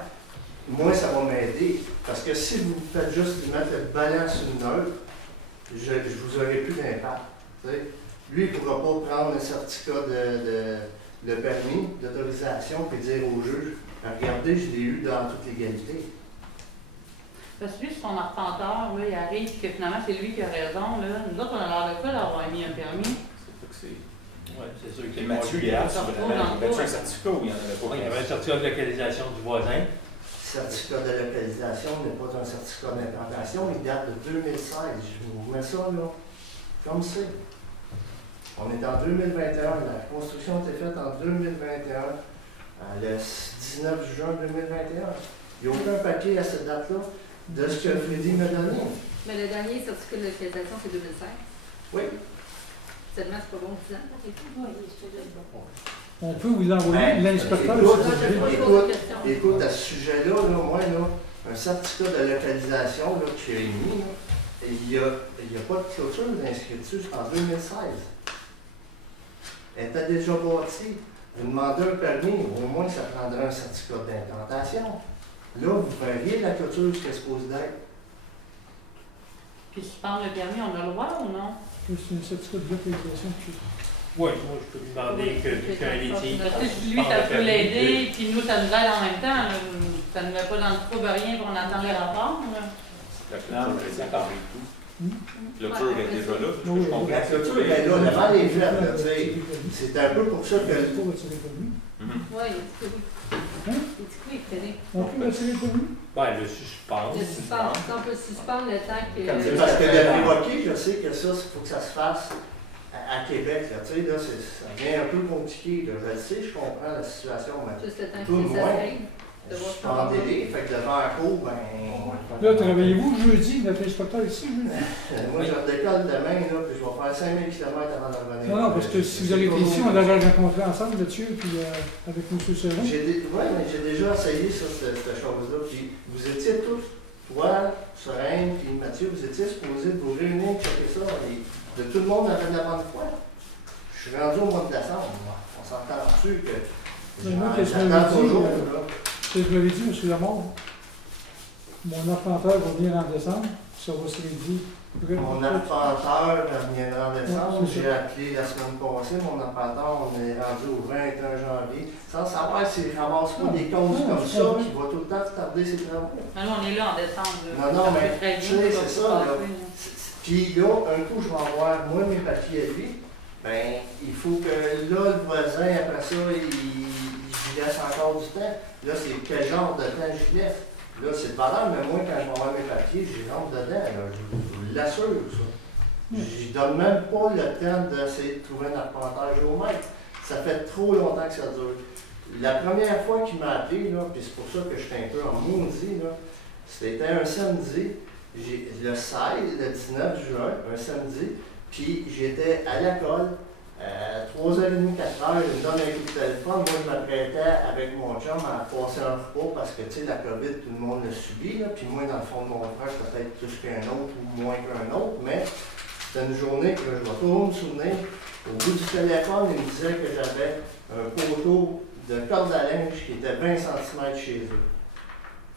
moi, ça va m'aider. Parce que si vous faites juste mettre le balance sur une neutre, je vous aurai plus d'impact. Lui, il ne pourra pas prendre le certificat de permis, d'autorisation, et dire au juge, regardez, je l'ai eu dans toute légalité. Parce que lui, son arpenteur, là, il arrive, que finalement, c'est lui qui a raison. Là. Nous autres, on a l'air de quoi d'avoir émis un permis? Oui, c'est sûr que Mathieu, il y a un certificat ou il n'y en avait pas? Il y avait un certificat de localisation du voisin. Le certificat de localisation n'est pas un certificat d'implantation, il date de 2016. Je vous mets ça là, comme c'est. On est en 2021, la construction a été faite en 2021, le 19 juin 2021. Il n'y a aucun papier à cette date-là de ce que Freddy m'a donné. Mais le dernier certificat de localisation, c'est 2005. Oui. Seulement, c'est pas bon 10 ans, oui, On peut vous envoyer l'inspecteur. Écoute, à ce sujet-là, là, moi, là, un certificat de localisation là, qui a émis, là, il n'y a pas de clôture d'inscrit dessus jusqu'en 2016. Elle était déjà bâtie. Vous demandez un permis, au moins ça prendrait un certificat d'implantation. Là, vous verriez la clôture ce qu'elle est supposée d'être. Puis si tu parles le permis, on a le droit ou non? C'est un certificat de localisation. Oui, moi je peux lui demander qu'un litige. Lui, ça peut l'aider, puis nous, ça nous aide en même temps. Là. Ça ne met pas dans le trouble rien, puis on attend les rapports. Là. La clôture est séparée et tout. La clôture est déjà là. La clôture est là, devant les fêtes. C'est un peu pour ça que. Oui, il on peut retirer le permis? Ben, le suspens. Le suspens. On peut suspendre le temps que. C'est parce que le révoquer, je sais que ça, il faut que ça se fasse à Québec. Là, tu sais, là, ça devient un peu compliqué. Là. Je le sais, je comprends la situation. Mais juste le temps tout que ça moins, règle. je suis en délai, fait que devant la cour, ben. Là, travaillez-vous jeudi, notre inspecteur ici, jeudi? Moi, je décolle demain, là, puis je vais faire 5000 km avant de revenir. Non, parce que si vous avez été ici, on l'aurait rencontré ensemble, Mathieu, puis avec M. Seron. Oui, mais j'ai déjà essayé ça, cette chose-là. Puis vous étiez tous, toi, Sereine, puis Mathieu, vous étiez supposés vous réunir, checker ça. Et de tout le monde avait de la bonne foi. Je suis rendu au mois de décembre, moi. On s'entend dessus que Mais moi, que je j'attends m'avais dit, toujours, là. que je m'avais dit, M. Lamont, mon arpenteur va venir en décembre, ça va se réduire. Mon arpenteur viendra en décembre. Ouais, c'est J'ai appelé la semaine passée. Mon arpenteur, on est rendu au 21 janvier. Sans savoir s'il ramasse pas des comptes comme ça, qui va tout le temps tarder ses travaux. Mais nous, on est là en décembre. Non, mais très tu sais, c'est ça. Là. Puis là, un coup, je vais avoir, moi, mes papiers à lui. Ben, il faut que là, le voisin, après ça, il laisse encore du temps. Là, c'est quel genre de temps je laisse? Là, c'est pas grave, mais moi, quand je vais avoir mes papiers, j'y rentre dedans. Là, je vous l'assure, ça. Je donne même pas le temps d'essayer de trouver un arpenteur géomètre. Ça fait trop longtemps que ça dure. La première fois qu'il m'a appelé, là, puis c'est pour ça que j'étais un peu en maudit, là, c'était un samedi, le 16, le 19 juin, un samedi, puis j'étais à l'école. 3h30, 4h, il me donne un coup de téléphone. Moi, je m'apprêtais avec mon chum à passer un repas parce que, tu sais, la COVID, tout le monde l'a subi. Là. Puis moi, dans le fond de mon frère, peut-être plus qu'un autre ou moins qu'un autre, mais c'était une journée que je vais toujours me souvenir. Au bout du téléphone, il me disait que j'avais un poteau de corde à linge qui était 20 cm chez eux.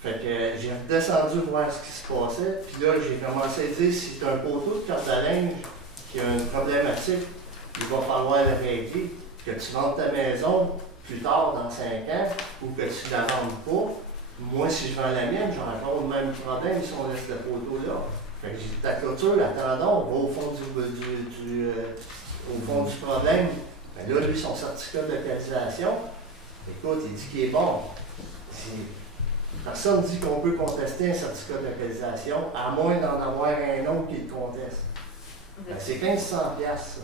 Fait que j'ai redescendu voir ce qui se passait. Puis là, j'ai commencé à dire si c'est un poteau de corde à linge qui a une problématique, il va falloir le régler, que tu vendes ta maison plus tard, dans 5 ans, ou que tu ne la vendes pas. Moi, si je vends la mienne, j'ai encore le même problème si on laisse le poteau là. Fait que j'ai dit, ta clôture, attendons, on va au fond du problème. Ben là, lui, son certificat de localisation, écoute, il dit qu'il est bon. Personne ne dit qu'on peut contester un certificat de localisation, à moins d'en avoir un autre qui le conteste. Ben, c'est 1500 $, ça.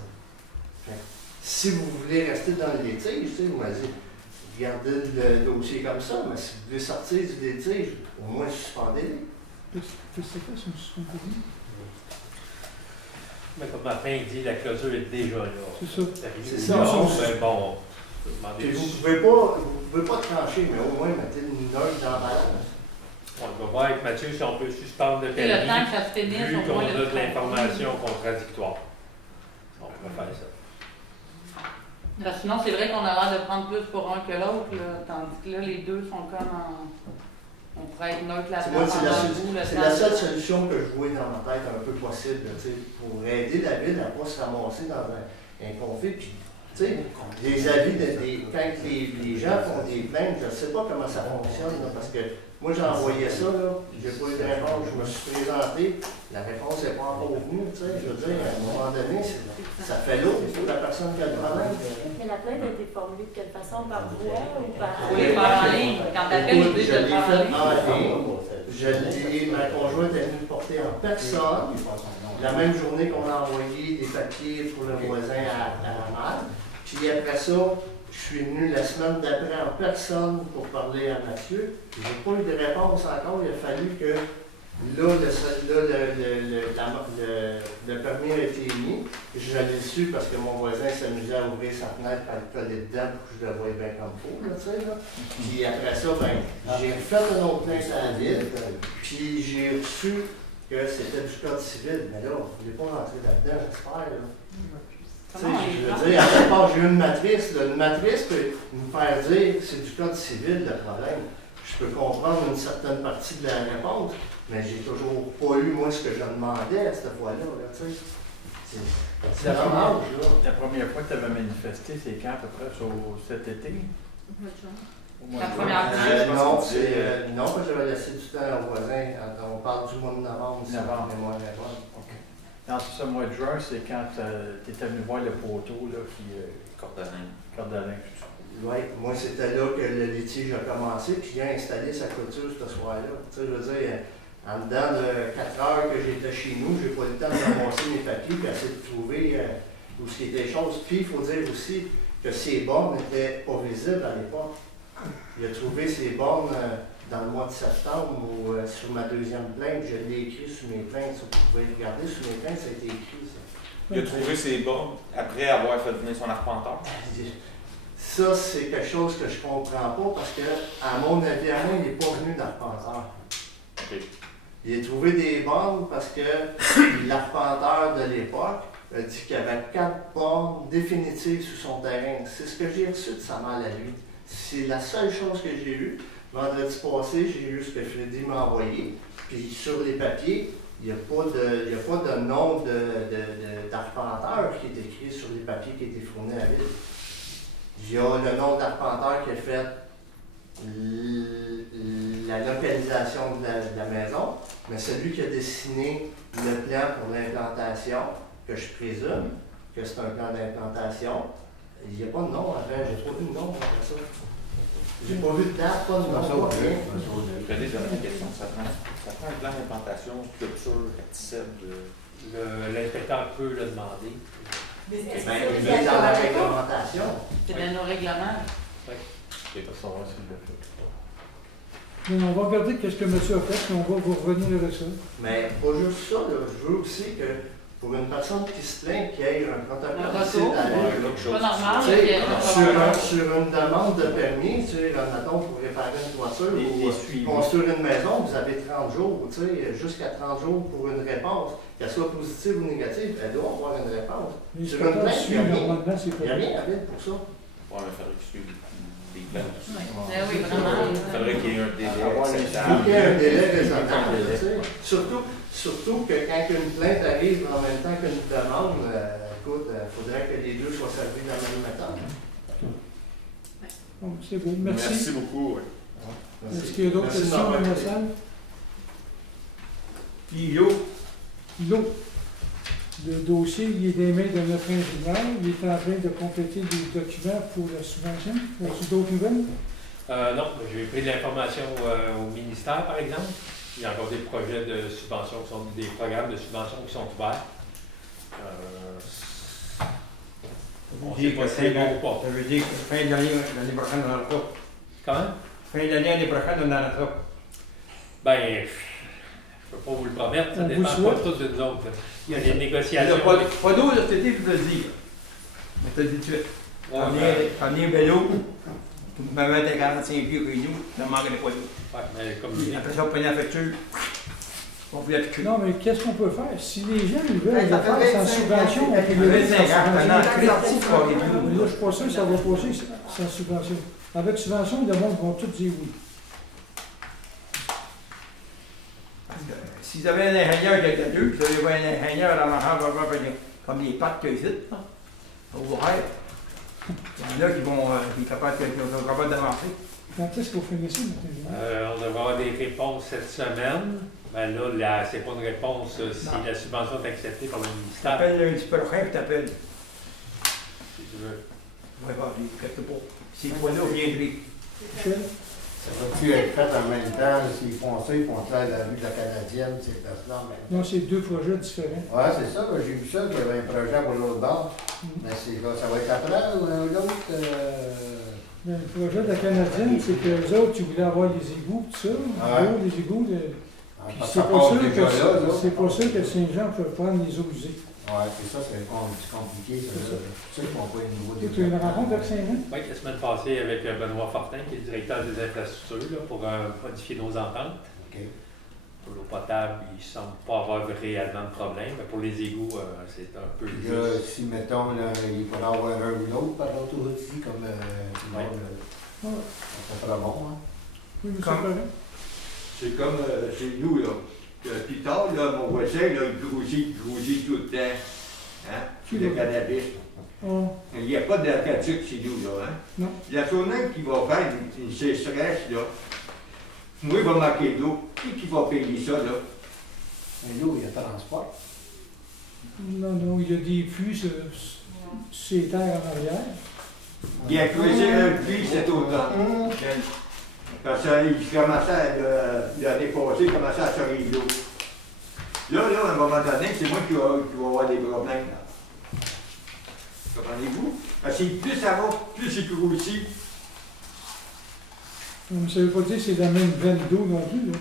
Si vous voulez rester dans le litige, vous m'avez dit, gardez le dossier comme ça, mais si vous voulez sortir du litige, au moins suspendez-le. C'est quoi ça, suspendez-le? Mais comme Martin il dit, la clôture est déjà là. C'est ça. C'est ça. Mais bon, vous ne pouvez pas trancher, mais au moins mettez une note dans la balance. On va voir avec Mathieu si on peut suspendre le permis. Le temps que ça se finisse, vu on qu'on voit a le de l'information contradictoire. On peut faire ça. Sinon, c'est vrai qu'on a l'air de prendre plus pour un que l'autre, tandis que là, les deux sont comme en... On pourrait être neutre là-dedans. C'est la seule solution que je vois dans ma tête un peu possible, pour aider la ville à ne pas se ramasser dans un conflit. Puis, les avis, quand les gens font des plaintes, je ne sais pas comment ça fonctionne, là, parce que moi, j'ai envoyé ça, je n'ai pas eu de réponse, je me suis présenté, la réponse n'est pas encore venue, je veux dire, à un moment donné, ça fait lourd pour la personne qui a le problème. Mais la plainte a été formulée de quelle façon? Par voix ou par... Oui, par en ligne. Quand t'appelles, Écoute, je l'ai fait en ligne. Ma conjointe est venue porter en personne, la même journée qu'on a envoyé des papiers pour le voisin à la malle. Puis après ça, je suis venu la semaine d'après en personne pour parler à Mathieu. Je n'ai pas eu de réponse encore. Il a fallu que là, le permis a été émis. Je l'ai su parce que mon voisin s'amusait à ouvrir sa fenêtre et à le coller dedans pour que je le voie bien comme il faut. Puis après ça, j'ai fait une autre plainte à la ville. Puis j'ai reçu que c'était du code civil. Mais là, je ne voulais pas rentrer là-dedans, j'espère. Je veux dire, à quelque part, j'ai eu une matrice. Une matrice peut nous faire dire que c'est du code civil le problème. Je peux comprendre une certaine partie de la réponse, mais j'ai toujours pas eu, moi, ce que je demandais à cette fois-là. C'est dommage, là. La première fois que tu avais manifesté, c'est quand à peu près cet été? La première fois? Non, parce que j'avais laissé du temps aux voisins. On parle du mois de novembre, si ma mémoire est bonne. Non, c'est ça, le mois de juin, c'est quand tu étais venu voir le poteau là, qui. Cordalin. Oui, moi c'était là que le litige a commencé, puis il a installé sa clôture ce soir-là. Tu sais, je veux dire, en dedans de 4 heures que j'étais chez nous, j'ai pas eu le temps de ramasser mes papiers et essayer de trouver où ce qui était les choses. Puis il faut dire aussi que ces bornes n'étaient pas visibles à l'époque. Il a trouvé ces bornes dans le mois de septembre ou sur ma deuxième plainte, je l'ai écrit sur mes plaintes. Vous pouvez regarder sur mes plaintes, ça a été écrit. Ça. Il a trouvé ses bornes après avoir fait venir son arpenteur? Ça, c'est quelque chose que je comprends pas parce que, à mon avis, il n'est pas venu d'arpenteur. Okay. Il a trouvé des bornes parce que l'arpenteur de l'époque, a dit qu'il y avait 4 bornes définitives sur son terrain. C'est ce que j'ai reçu de sa malle à lui. C'est la seule chose que j'ai eue. Vendredi passé, j'ai eu ce que Freddy m'a envoyé. Puis sur les papiers, il n'y a pas de nom d'arpenteur qui est écrit sur les papiers qui ont été fournis à la ville. Il y a le nom d'arpenteur qui a fait la localisation de la maison, mais celui qui a dessiné le plan pour l'implantation, que je présume que c'est un plan d'implantation, il n'y a pas de nom après, j'ai pas vu de nom après ça. J'ai pas vu de date, pas de nom, pas rien. Freddy, j'ai une question. Ça prend un plan d'implantation, structure, recticèbre L'inspecteur peut le demander. Mais est-ce Ben, que il c'est est dans la obligatoire? réglementation. C'est dans nos règlements. Je ne sais pas savoir s'il l'a fait. Mais on va regarder qu'est-ce que monsieur a fait, puis on va vous revenir avec ça. Mais pas juste ça, là. Je veux aussi que pour une personne qui se plaint qu'il y ait un protocole Un ici retour. à la ville. C'est pas normal. Tu sais, qu'il y ait un sur une demande de permis, tu sais, admettons, pour réparer une voiture ou construire une maison, vous avez 30 jours, tu sais, jusqu'à 30 jours pour une réponse. Qu'elle soit positive ou négative, elle doit avoir une réponse. Les Sur une plainte, il n'y a rien. normalement, c'est Il n'y a pas rien à ville pour ça. Ouais, mais il faudrait qu'il suive des plans. Ben oui, vraiment. Il faudrait qu'il y ait un délai Il faut acceptable. qu'il y ait un délai raisonnable, tu sais. Surtout que quand une plainte arrive en même temps qu'une demande, écoute, il faudrait que les deux soient servis de la même méthode. Bon, c'est beau. Merci. Merci beaucoup. Est-ce qu'il y a d'autres Merci de questions m'avoir dans la écouté. salle? Puis l'eau, L'eau. Le dossier, il est des mains de notre ingénieur. Il est en train de compléter des documents pour la subvention. As-tu d'autres nouvelles? Non, j'ai pris de l'information au ministère, par exemple. Il y a encore des projets de subvention, des programmes de subvention qui sont ouverts. On ne sait pas si c'est bon ou pas. ça veut dire que fin d'année, l'année prochaine, on n'en aura pas. Comment? Fin d'année, l'année prochaine, on n'en aura pas. Ben, je ne peux pas vous le promettre, ça On ne vous dépend le pas souhaite. de tous de nous autres. Il y a des Il n'y négociations. a pas d'eau de cet été, je te le dis. Je te le dis tout de suite. T'en es un vélo, tu me mets à 45 pieds avec nous, ça ne manquerait pas d'eau. Ouais, mais comme je dis, Après ça, on prenait la facture, on fait la facture. Non, mais qu'est-ce qu'on peut faire? Si les gens ils veulent Ben, le ça fait faire sans 25 subvention, on peut ans, le faire sans 25 ans, t'en as subvention. crédit pour les Mais bleus. là, je suis pas sûr que ça va passer sans subvention. Avec subvention, le monde vont tous dire oui. S'ils avaient un ingénieur qui était deux, puis s'ils avaient un ingénieur à l'envers, comme les pattes que ici, au vrai, il y en a qui vont, qui sont capables d'avancer. Quand est-ce qu'on finit ça, notre ingénieur? on devrait avoir des réponses cette semaine. Ben là, c'est pas une réponse si Non. la subvention est acceptée par le ministère. T'appelles lundi prochain, puis t'appelles. Si tu veux. Ouais, bah, quelque part. Ces fois-là, viendrez. Michel? Ça va-tu être fait en même temps? S'ils font ça, ils font ça à la rue de la Canadienne, ces places-là en même temps. Non, c'est deux projets différents. Ouais, c'est ça, là, j'ai vu ça, qu'il y avait un projet pour l'autre bord. Mais ça va être après ou l'autre? Mais le projet de la Canadienne, c'est que les autres, ils voulaient avoir les égouts, tout ça. Ouais. L'eau, les égouts. Puis Parce c'est que ça pas part sûr déjà là, là. que c'est pas sûr que Saint-Jean peut prendre les eaux usées. Ouais, c'est ça, c'est compliqué, ça. C'est ça. C'est ça qu'ils font pas les nouveaux Tu as eu une rencontre avec Saint-Jean? Oui, la semaine passée avec Benoît Fortin, qui est le directeur des infrastructures, là, pour modifier nos ententes. OK. Pour l'eau potable, il ne semble pas avoir réellement de problème, mais pour les égouts, c'est un peu Puis là, juste. si, mettons, là, il faudra avoir un ou l'autre par l'autre ici, comme tout le Ouais. monde, ça fera bon, hein? Oui, monsieur Comme- Perrin? C'est comme chez nous, là. Plus tard, là, mon voisin, là, il grossit tout le temps. Hein? Qui Le va? cannabis. Oh, Il n'y a pas d'alcatique chez nous, là. Hein? non. La journée qui va faire une sécheresse, là, moi, il va manquer d'eau. Qui va payer ça, là? Mais l'eau, il y a transport. Non, non, il y a des puits sur ces terres en arrière. Il a creusé un puits cet automne. Parce qu'il commençait l'année passée, il commençait à sortir de l'eau. Là, à un moment donné, c'est moi qui va avoir des problèmes. Là. Comprenez-vous? Parce que plus ça va, plus il grossit. Mais ça ne veut pas dire que c'est la même veine d'eau non plus. Là.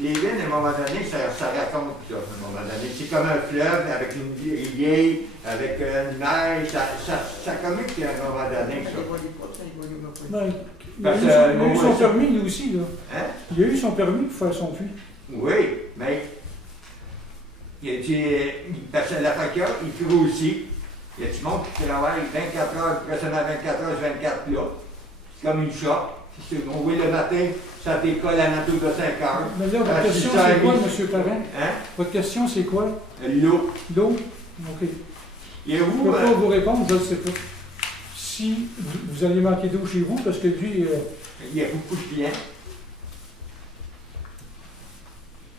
Les veines, à un moment donné, ça raconte ça, à un moment donné. C'est comme un fleuve avec une rivière, avec une neige, ça communique à un moment donné, ça. Ben, il Parce a que, eu son, il a eu moi, son ça- permis, lui aussi. Là. Hein? Il a eu son permis pour faire son puits. Oui, mais Il a dit, parce que la faca, il grossit. Il y a du monde qui travaille 24 heures, presque 24 heures, 24 là. C'est comme une shop. On voit le matin, ça décolle à l'entour de 5 heures. Mais là, votre question, c'est quoi, M. Parent? Hein? Votre question, c'est quoi? L'eau. L'eau? OK. Et Je vous, ne peux pas vous répondre, je ne sais pas. Si vous allez manquer d'eau chez vous, parce que lui... il y a beaucoup de clients.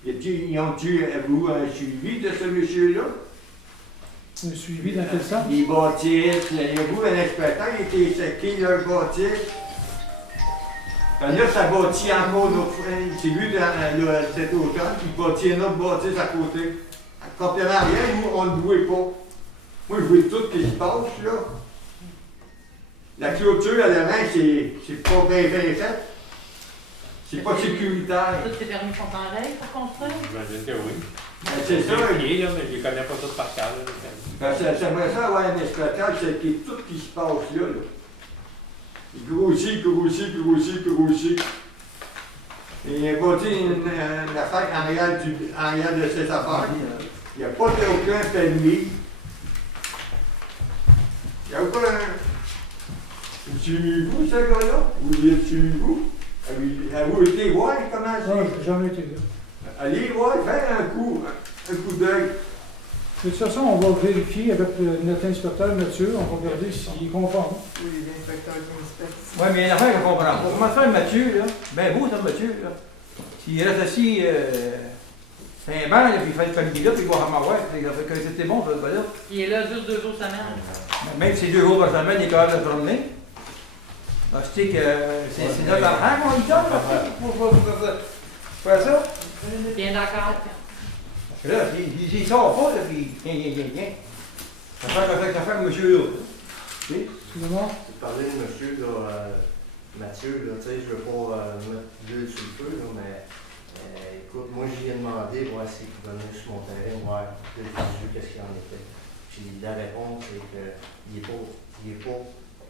Ils ont dû vous un suivi de ce monsieur-là? Un suivi dans quel sens? Les bâtisses, il y a vous un inspecteur qui était séqué leur bâtisse. Là, ça bâtit encore notre frère. C'est lui cet automne qui bâtit une autre bâtisse à côté. Quand il n'y en a rien, nous, on ne jouait pas. Moi, je vois tout ce qui se passe, là. La clôture à la main, c'est pas bien fait. C'est pas sécuritaire. Tous ces permis sont en règle pour construire? J'imagine que oui. C'est ça. Mais je les connais pas tous par cœur. J'aimerais ça avoir un inspecteur qui sait tout ce qui se passe là. Il grossit. Et il a bâti une affaire en arrière de cette affaire. Il n'y a pas aucun permis. Il n'y a aucun... Vous suivez-vous, ce gars-là? Vous êtes suivez-vous? Avez-vous été voir comment c'est? Non, j'ai jamais été là. Allez voir, faire un coup d'œil. De toute façon, on va vérifier avec notre inspecteur Mathieu, on va regarder s'il comprend. Oui, l'inspecteur qui inspecte. Oui, mais l'affaire qu'on comprend pas. Comment faire Mathieu, là? Ben beau, ça, Mathieu, là. S'il reste assis, c'est un banc, là, puis il fait une famille là, puis il va m'avoir, puis il fait que c'était bon, ce gars-là. Il est là juste 2 jours semaine. Même si c'est 2 jours par semaine, il est capable de se promener. Donc, c'est que c'est notre argent qu'on lui donne, là, pour faire ça. Bien d'accord. Parce que là, il sort pas, là, puis viens. Ça fait un monsieur là. Excusez-moi. Tu parlais de monsieur, là, Mathieu, là, tu sais, je veux pas mettre l'huile sur le feu, là, mais écoute, moi j'y ai demandé voir s'il pouvait venir sur mon terrain, voir qu'est-ce qu'il en était. Puis la réponse, c'est qu'il n'est pas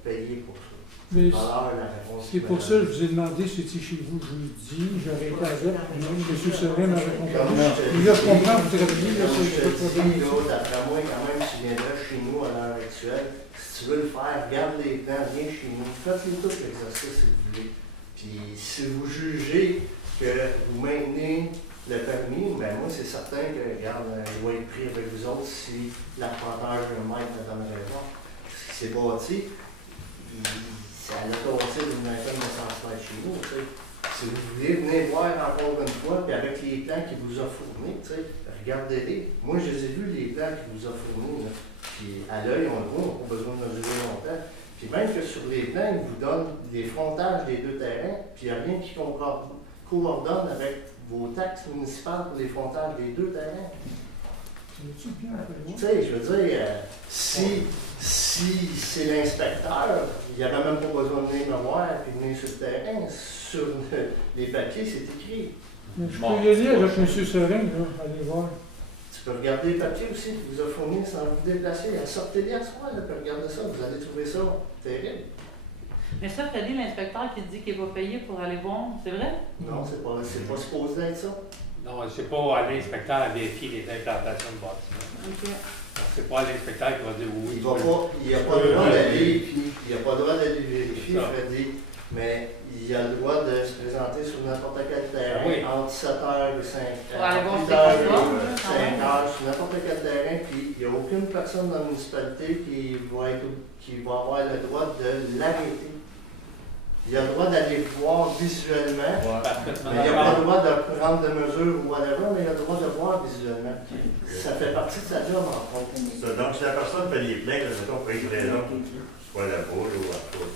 payé pour ça. Mais réponse, c'est pour ça que je vous ai demandé si c'était chez vous jeudi, j'aurais été avec, M. Serin m'a répondu. Mais là, je comprends, vous travaillez, là, c'est pas de problème. D'après moi, quand même, tu viendrais chez nous à l'heure actuelle, si tu veux le faire, regarde les plans, viens chez nous, faites-les tout l'exercice si vous voulez. Puis si vous jugez que vous maintenez le permis, ben moi c'est certain que, regarde, il va être pris avec vous autres si l'arpenteur maître me donne raison. Ce qui s'est bâti, ça a tossé d'une vingtaine de centimètres chez nous, tu sais. Si vous voulez, venez voir encore une fois, puis avec les plans qu'il vous a fournis, tu sais, regardez-les. Moi, je les ai vus, les plans qu'il vous a fournis, là. Puis à l'œil, on le voit, on n'a pas besoin de mesurer longtemps. Puis même que sur les plans, ils vous donnent les frontages des 2 terrains, puis il n'y a rien qui coordonne avec vos taxes municipales pour les frontages des 2 terrains. Tu sais, je veux dire, si c'est l'inspecteur, il n'y avait même pas besoin de venir me voir et venir sur le terrain. Sur les papiers, c'est écrit. Mais je peux y aller avec M. Serin, là, allez voir. Tu peux regarder les papiers aussi qu'il vous a fournis sans vous déplacer. Sortez-les à soi, là, puis regardez ça, vous allez trouver ça terrible. Mais ça, tu as dit l'inspecteur qui dit qu'il n'est pas payé pour aller voir, c'est vrai? Non, c'est pas supposé être ça. Non, c'est pas à l'inspecteur à vérifier les implantations de bâtiment. OK. C'est pas à l'inspecteur qui va dire oui. Il n'y a pas le droit d'aller, puis il n'y a pas le droit d'aller vérifier, Freddy, mais il a le droit de se présenter sur n'importe quel terrain entre 7h et 5h. Pour aller voir 8h et 5h sur n'importe quel terrain, puis il n'y a aucune personne dans la municipalité qui va avoir le droit de l'arrêter. Il a le droit d'aller voir visuellement, mais il n'a pas le droit de prendre des mesures ou whatever, mais il a le droit de voir visuellement. Ça fait partie de sa job, en fait. Donc, si la personne fait des plaintes, mettons, pour une raison, soit la boule ou autre,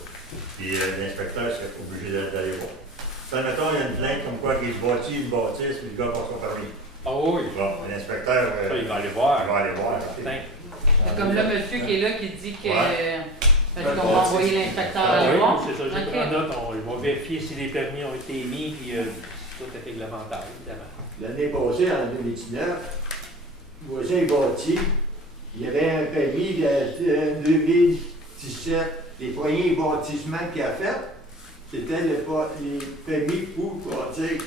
puis l'inspecteur serait obligé d'aller voir. Ça, mettons, il y a une plainte comme quoi qu'il se bâtit une bâtisse, puis le gars passe son permis. Ah oui. Bon, l'inspecteur. Il va aller voir. Il va aller voir. C'est comme le monsieur qui est là qui dit que. Parce qu'on va envoyer l'inspecteur à aller voir. C'est ça, j'ai pris en note. On va vérifier si les permis ont été émis, puis tout est réglementaire, évidemment. L'année passée, en 2019, le voisin est bâti. Il y avait un permis de 2017. Les premiers bâtissements qu'il a fait, c'était les permis pour bâtir.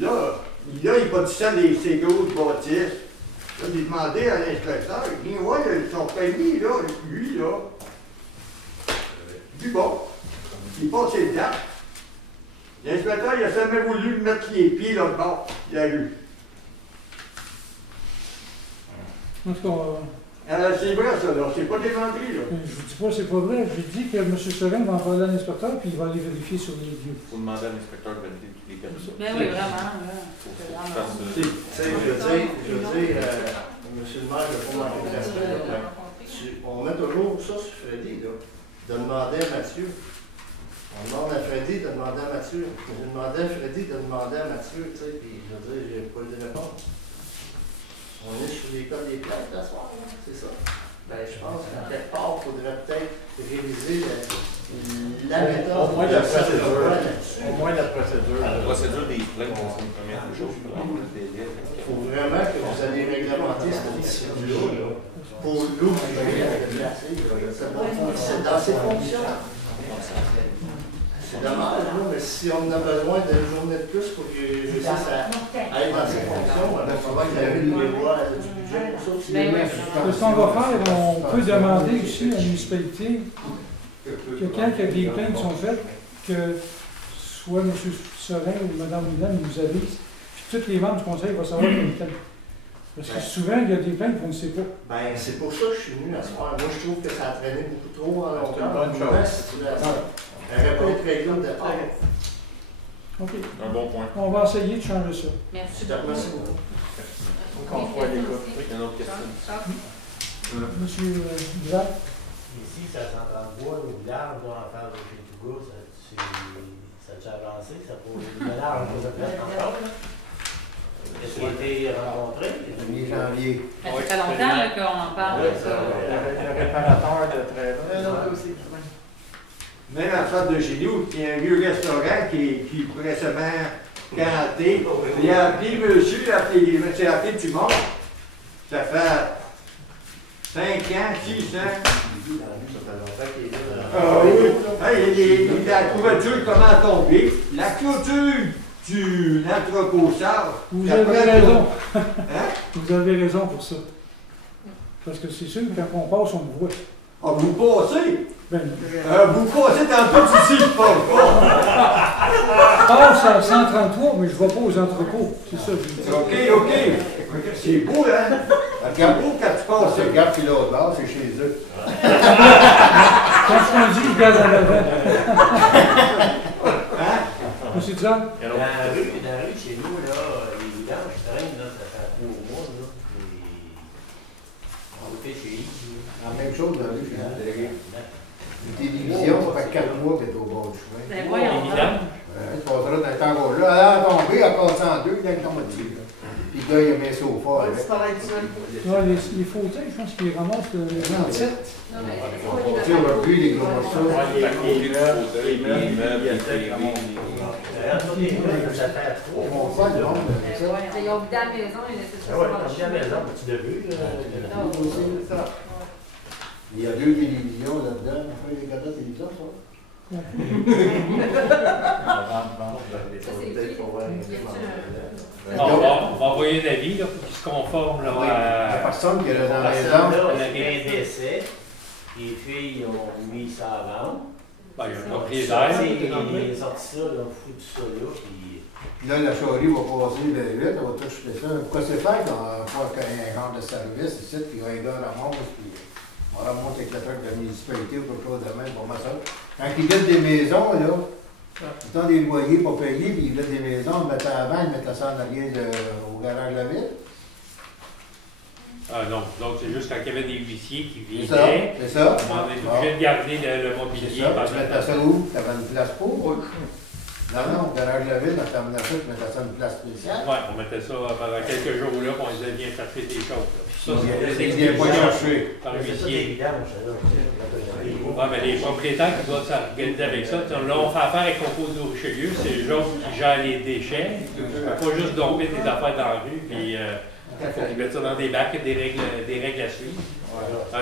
Là, il bâtissait ces grosses bâtisses. Là, j'ai demandé à l'inspecteur, il dit, ouais, son permis, là, lui, là, il dit, bon, il passe ses dates. L'inspecteur, il n'a jamais voulu mettre les pieds là-bas. Il a eu. En tout cas, C'est vrai, ça, là. C'est pas démenti, là. je vous dis pas c'est pas vrai. J'ai dit que M. Serin va en parler à l'inspecteur puis il va aller vérifier sur les lieux. Il faut demander à l'inspecteur de valider tous les permis. Ben oui, vraiment. Là. Faut C'est qu'il vraiment- fasse, Tu sais, je veux dire, monsieur le maire, il ne faut pas manquer de respect, là, mais on met toujours ça sur Freddy, là, de demander à Mathieu. On demande à Freddy de demander à Mathieu. J'ai demandé à Freddy de demander à Mathieu, tu sais, puis je veux dire, j'ai pas eu de réponse. On est sur les codes des plaques la soirée, là, c'est ça. Ben, je pense qu'à quelque part, il faudrait peut-être réviser la méthode. Au moins la procédure. là-dessus. Au moins la procédure. La procédure des plaintes, c'est une première chose. Il faut vraiment que vous allez réglementer cette discipline-là pour l'obliger à se déplacer. C'est dans ses fonctions. C'est dommage, là, mais si on a besoin d'une journée de plus pour que je réussisse à être dans ses fonctions, ben, on va qu'il y des voies du budget pour ça. Si les mains Ce qu'on va faire, on peut demander aussi à la municipalité que quand il y a des plaintes qui sont faites, que soit M. Serin ou Mme William nous avise, puis tous les membres du conseil vont savoir qu'il y a une plainte. Parce que souvent, il y a des plaintes qu'on ne sait pas. Ben, c'est pour ça que je suis venu à ce soir. Moi, je trouve que ça a traîné beaucoup trop en C'est une longtemps. bonne chose. Elle n'aurait pas été réglée de départ. OK. Un bon point. On va essayer de changer ça. Merci. Merci beaucoup. Qu'on soit à l'écoute. Il y a une autre question. Monsieur Jacques? Ici, ça s'entend bois, ou l'arbre, dans l'affaire de chez Touga, ça a avancé, ça pose une large de place encore, là. Est-ce qu'il a été rencontré? 1er janvier. Ça fait longtemps là, qu'on en parle de ça. Le réparateur de trailer. Même en face de chez nous, il y a un vieux restaurant qui pourrait se faire canter. Il a appelé monsieur, c'est appelé du monde. Ça fait 5 ans, 6 ans. Ça fait longtemps qu'il est là. Ah oui. La couverture comment tomber. La clôture de l'anthroposaure. Vous ça avez pourrait raison. Hein? Vous avez raison pour ça. Parce que c'est sûr que quand on passe, on le voit. Ah, vous passez? Ben, Vous passez dans tout ici, je pense pas. je passe à 133, mais je ne vais pas aux entrepôts. C'est ça que je dis. OK. C'est beau, hein? C'est beau quand tu passes. Regarde, puis l'autre bord, c'est chez eux. Quand je conduis, je gaz à l'avant. Monsieur John? Dans la rue, chez nous, là, les vidanges traînent, là, ça fait 3 mois, là. On fait chez Yves. La même chose dans la rue, chez nous. Une télévision, ça fait 4 mois qu'elle est au bord du chemin. Ben voyons. Évidemment. Tu passeras dans le temps là. Elle a tombé, elle a passé en deux, il tombe dessus. Puis le gars, il a mis un sofa avec. Ouais, les fauteuils, je pense qu'ils ramassent les 27. Tu sais, on a vu les gros morceaux. Ça fait 3 Ils mois. vont faire le monde, c'est ça. Ils ont vidé la maison, ils laissaient ça. Ah ouais, quand j'ai à la maison, tu l'as vu, Il y a 2 télévisions là-dedans. On fait les gars de télévision, ça. On va envoyer un avis là, pour qu'il se conforme là, Il n'y a personne qui est dans la maison. Il y a un décès, les filles ont mis ça à vendre. Ben, il y a un propriétaire. Ils ont sorti ça, ils ont foutu ça là, puis... Là, la charrie va passer vers vite, on va tout jeter ça. Pourquoi c'est fait qu'on va faire un genre de service ici, puis un gars ramasse, puis on remonte avec le truc de la municipalité ou quelque chose de même pour moi ça. Quand ils vident des maisons, là, ils ont des loyers pas payés, puis ils vident des maisons, ils mettent ça avant, ils mettent ça en arrière au garage de la ville. Ah non, donc c'est juste quand il y avait des huissiers qui C'est ça, vivaient, c'est ça. on était obligé de garder le C'est mobilier. ça, pendant tu le mettais ça temps. où? Tu avais une place pour? Non, au garage de la ville, dans terminant ça, tu mettais ça une place spéciale. Ouais, on mettait ça pendant quelques jours là, puis on disait viens chercher tes choses. Là. Puis ça, Il vient pas chercher. par C'est ça, huissier. des vidanges, là. Ouais, mais les propriétaires qui doivent s'organiser avec ça, là, on fait affaire avec Compose de Richelieu, c'est eux autres qui gèrent les déchets. Tu peux pas juste domper tes affaires dans la rue, puis Ils mettent ça dans des bacs, des règles à suivre.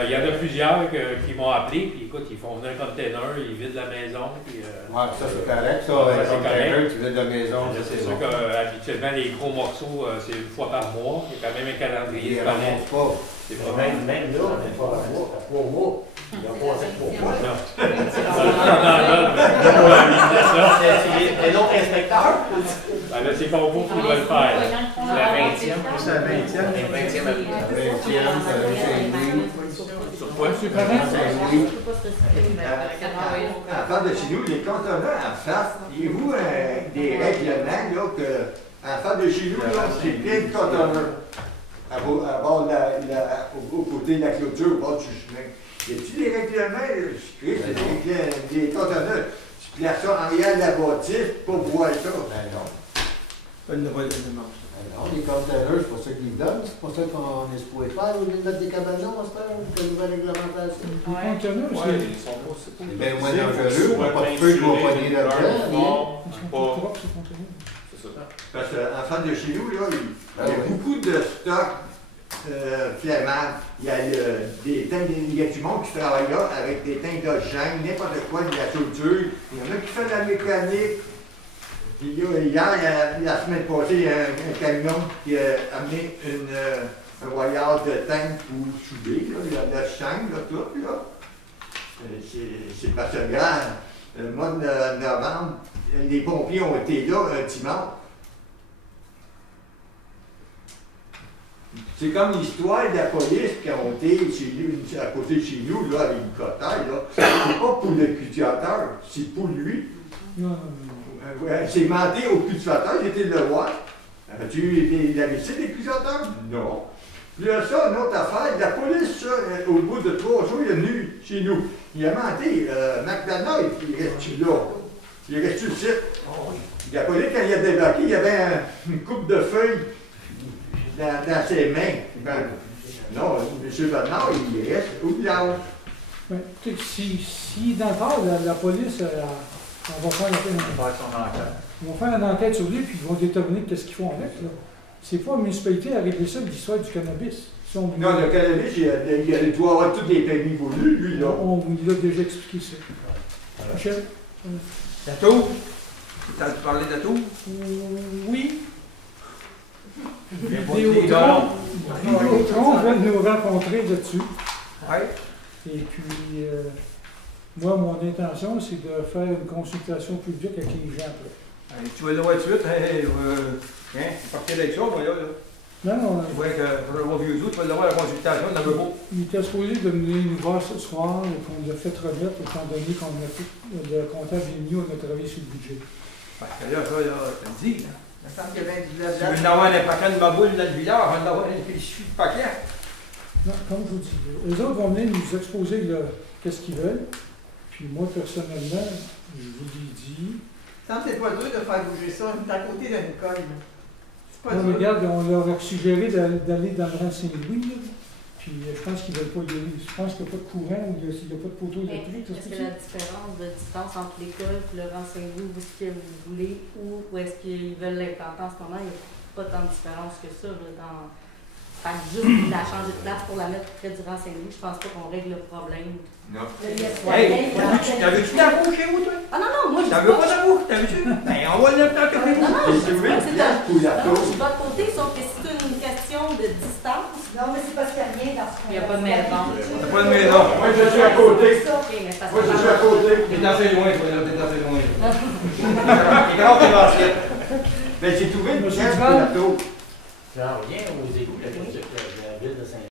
Il y en a plusieurs qui m'ont appelé, puis écoute, ils font un container, ils vident la maison. Puis, ouais, ça c'est correct, ça, c'est container, tu vides la maison. C'est sûr qu'habituellement, les gros morceaux, c'est une fois par mois. Il y a quand même un calendrier. Ils ne remontent pas. C'est pas même là, on n'est pas à 3 mois. Il a passé 3 mois. C'est l'autre inspecteur. Ben là, c'est qu'on vous doit le faire. C'est la 20e. C'est la 20e. La 20e. Sur quoi? C'est pareil. En face de chez nous, les conteneurs en face, il vous des règlements là, que en face de chez nous, là, c'est plein de conteneurs. Au côté de la clôture, au bord du chemin. Y a-t-il des règlements? Des conteneurs. Tu places ça en arrière de la bâtisse pour voir ça. Ben non. Pas de nouvelle demande. Non, les containers, c'est pas ça qu'ils donnent, c'est pas ça qu'on est supposé faire, au lieu de mettre des cabanon, à ce temps, avec une nouvelle réglementation. Les conteneurs, c'est bien moins dangereux, on n'a pas de feu qui va pogner là-dedans. C'est ça. Parce qu'en face de chez nous, là, il y a beaucoup de stocks flammables. Il y a des tanks, il y a du monde qui travaille là avec des tanks d'oxygène, n'importe quoi, de la culture. Il y en a qui font de la mécanique. Puis là, hier, la semaine passée, il y a un camion qui a amené un voyage de tank pour souder, la chaîne, là, tout, là. C'est pas ça grave. Le mois de novembre, les pompiers ont été là un dimanche. C'est comme l'histoire de la police qui ont été à côté de chez nous, là, à l'hélicoptère, là. C'est pas pour le cultivateur, c'est pour lui. Non. C'est menté au cultivateur, j'ai été le voir. As-tu eu la visite des cultivateurs? Non. Puis là, ça, une autre affaire, la police, ça, au bout de 3 jours, il est venu chez nous. Il a menté. McDonald, il reste-tu là? Il reste-tu le site? La police, quand il a débarqué, il y avait une coupe de feuilles dans ses mains. Non, M. Bernard, il reste où là? Si dans le cas, la police, on va faire ils vont faire une enquête sur lui, puis ils vont déterminer qu'est-ce qu'ils font avec. C'est pas la municipalité à régler ça, l'histoire du cannabis. Non, le cannabis, il doit avoir tous les permis voulus, lui, là. On vous a déjà expliqué ça. Michel? La tour? Tu parlais de la tour? Oui. Vidéotron va nous rencontrer là-dessus. Oui. Et puis, moi, mon intention, c'est de faire une consultation publique avec les gens après. Tu vas le voir tout de suite, partir avec ça, moi, là. Non. Tu vois que je le vois vieux autres, tu vas le voir la consultation, ça veut beau. Il était supposé de venir nous voir ce soir et qu'on l'a fait remettre, étant donné qu'on a tout, le comptable Vigneault, on a travaillé sur le budget. Parce que là, ça, tu me dis, là. Il me semble qu'il y avait du Tu veux en avoir un paquet de baboules dans le village, on va en avoir il suffit de paquet. Non, comme je vous dis, eux autres vont venir nous exposer qu'est-ce qu'ils veulent. Puis moi, personnellement, je vous l'ai dit. C'est pas dur de faire bouger ça, on est à côté de l'école. C'est pas dur. Regarde, on leur a suggéré d'aller dans le rang Saint-Louis, puis je pense qu'ils ne veulent pas y aller. Je pense qu'il n'y a pas de courant ou il n'y a pas de poteau électrique. Est-ce que la différence de distance entre l'école et le rang Saint-Louis, où est-ce que vous voulez, ou où est-ce qu'ils veulent l'implanter en ce moment, il n'y a pas tant de différence que ça. Juste la changer de place pour la mettre près du rang Saint-Louis, je pense pas qu'on règle le problème. Non. Hey, t'avais-tu ta bouche chez vous, toi? Ah non, moi je t'avais pas ta bouche, t'avais-tu? Ben, on va le mettre dans le Non, je suis de pas votre côté, sauf que c'est une question de distance. Non, mais c'est parce qu'il n'y a rien dans ce Il n'y a pas de maison. Il n'y a pas de maison. Moi, je suis à côté. Moi, je suis à côté. T'es assez loin, toi, là, t'es assez loin. T'es grave, t'es l'ancien. Ben, j'ai trouvé une pièce pour la tour. Ça revient aux égouts, la ville de Saint-Louis.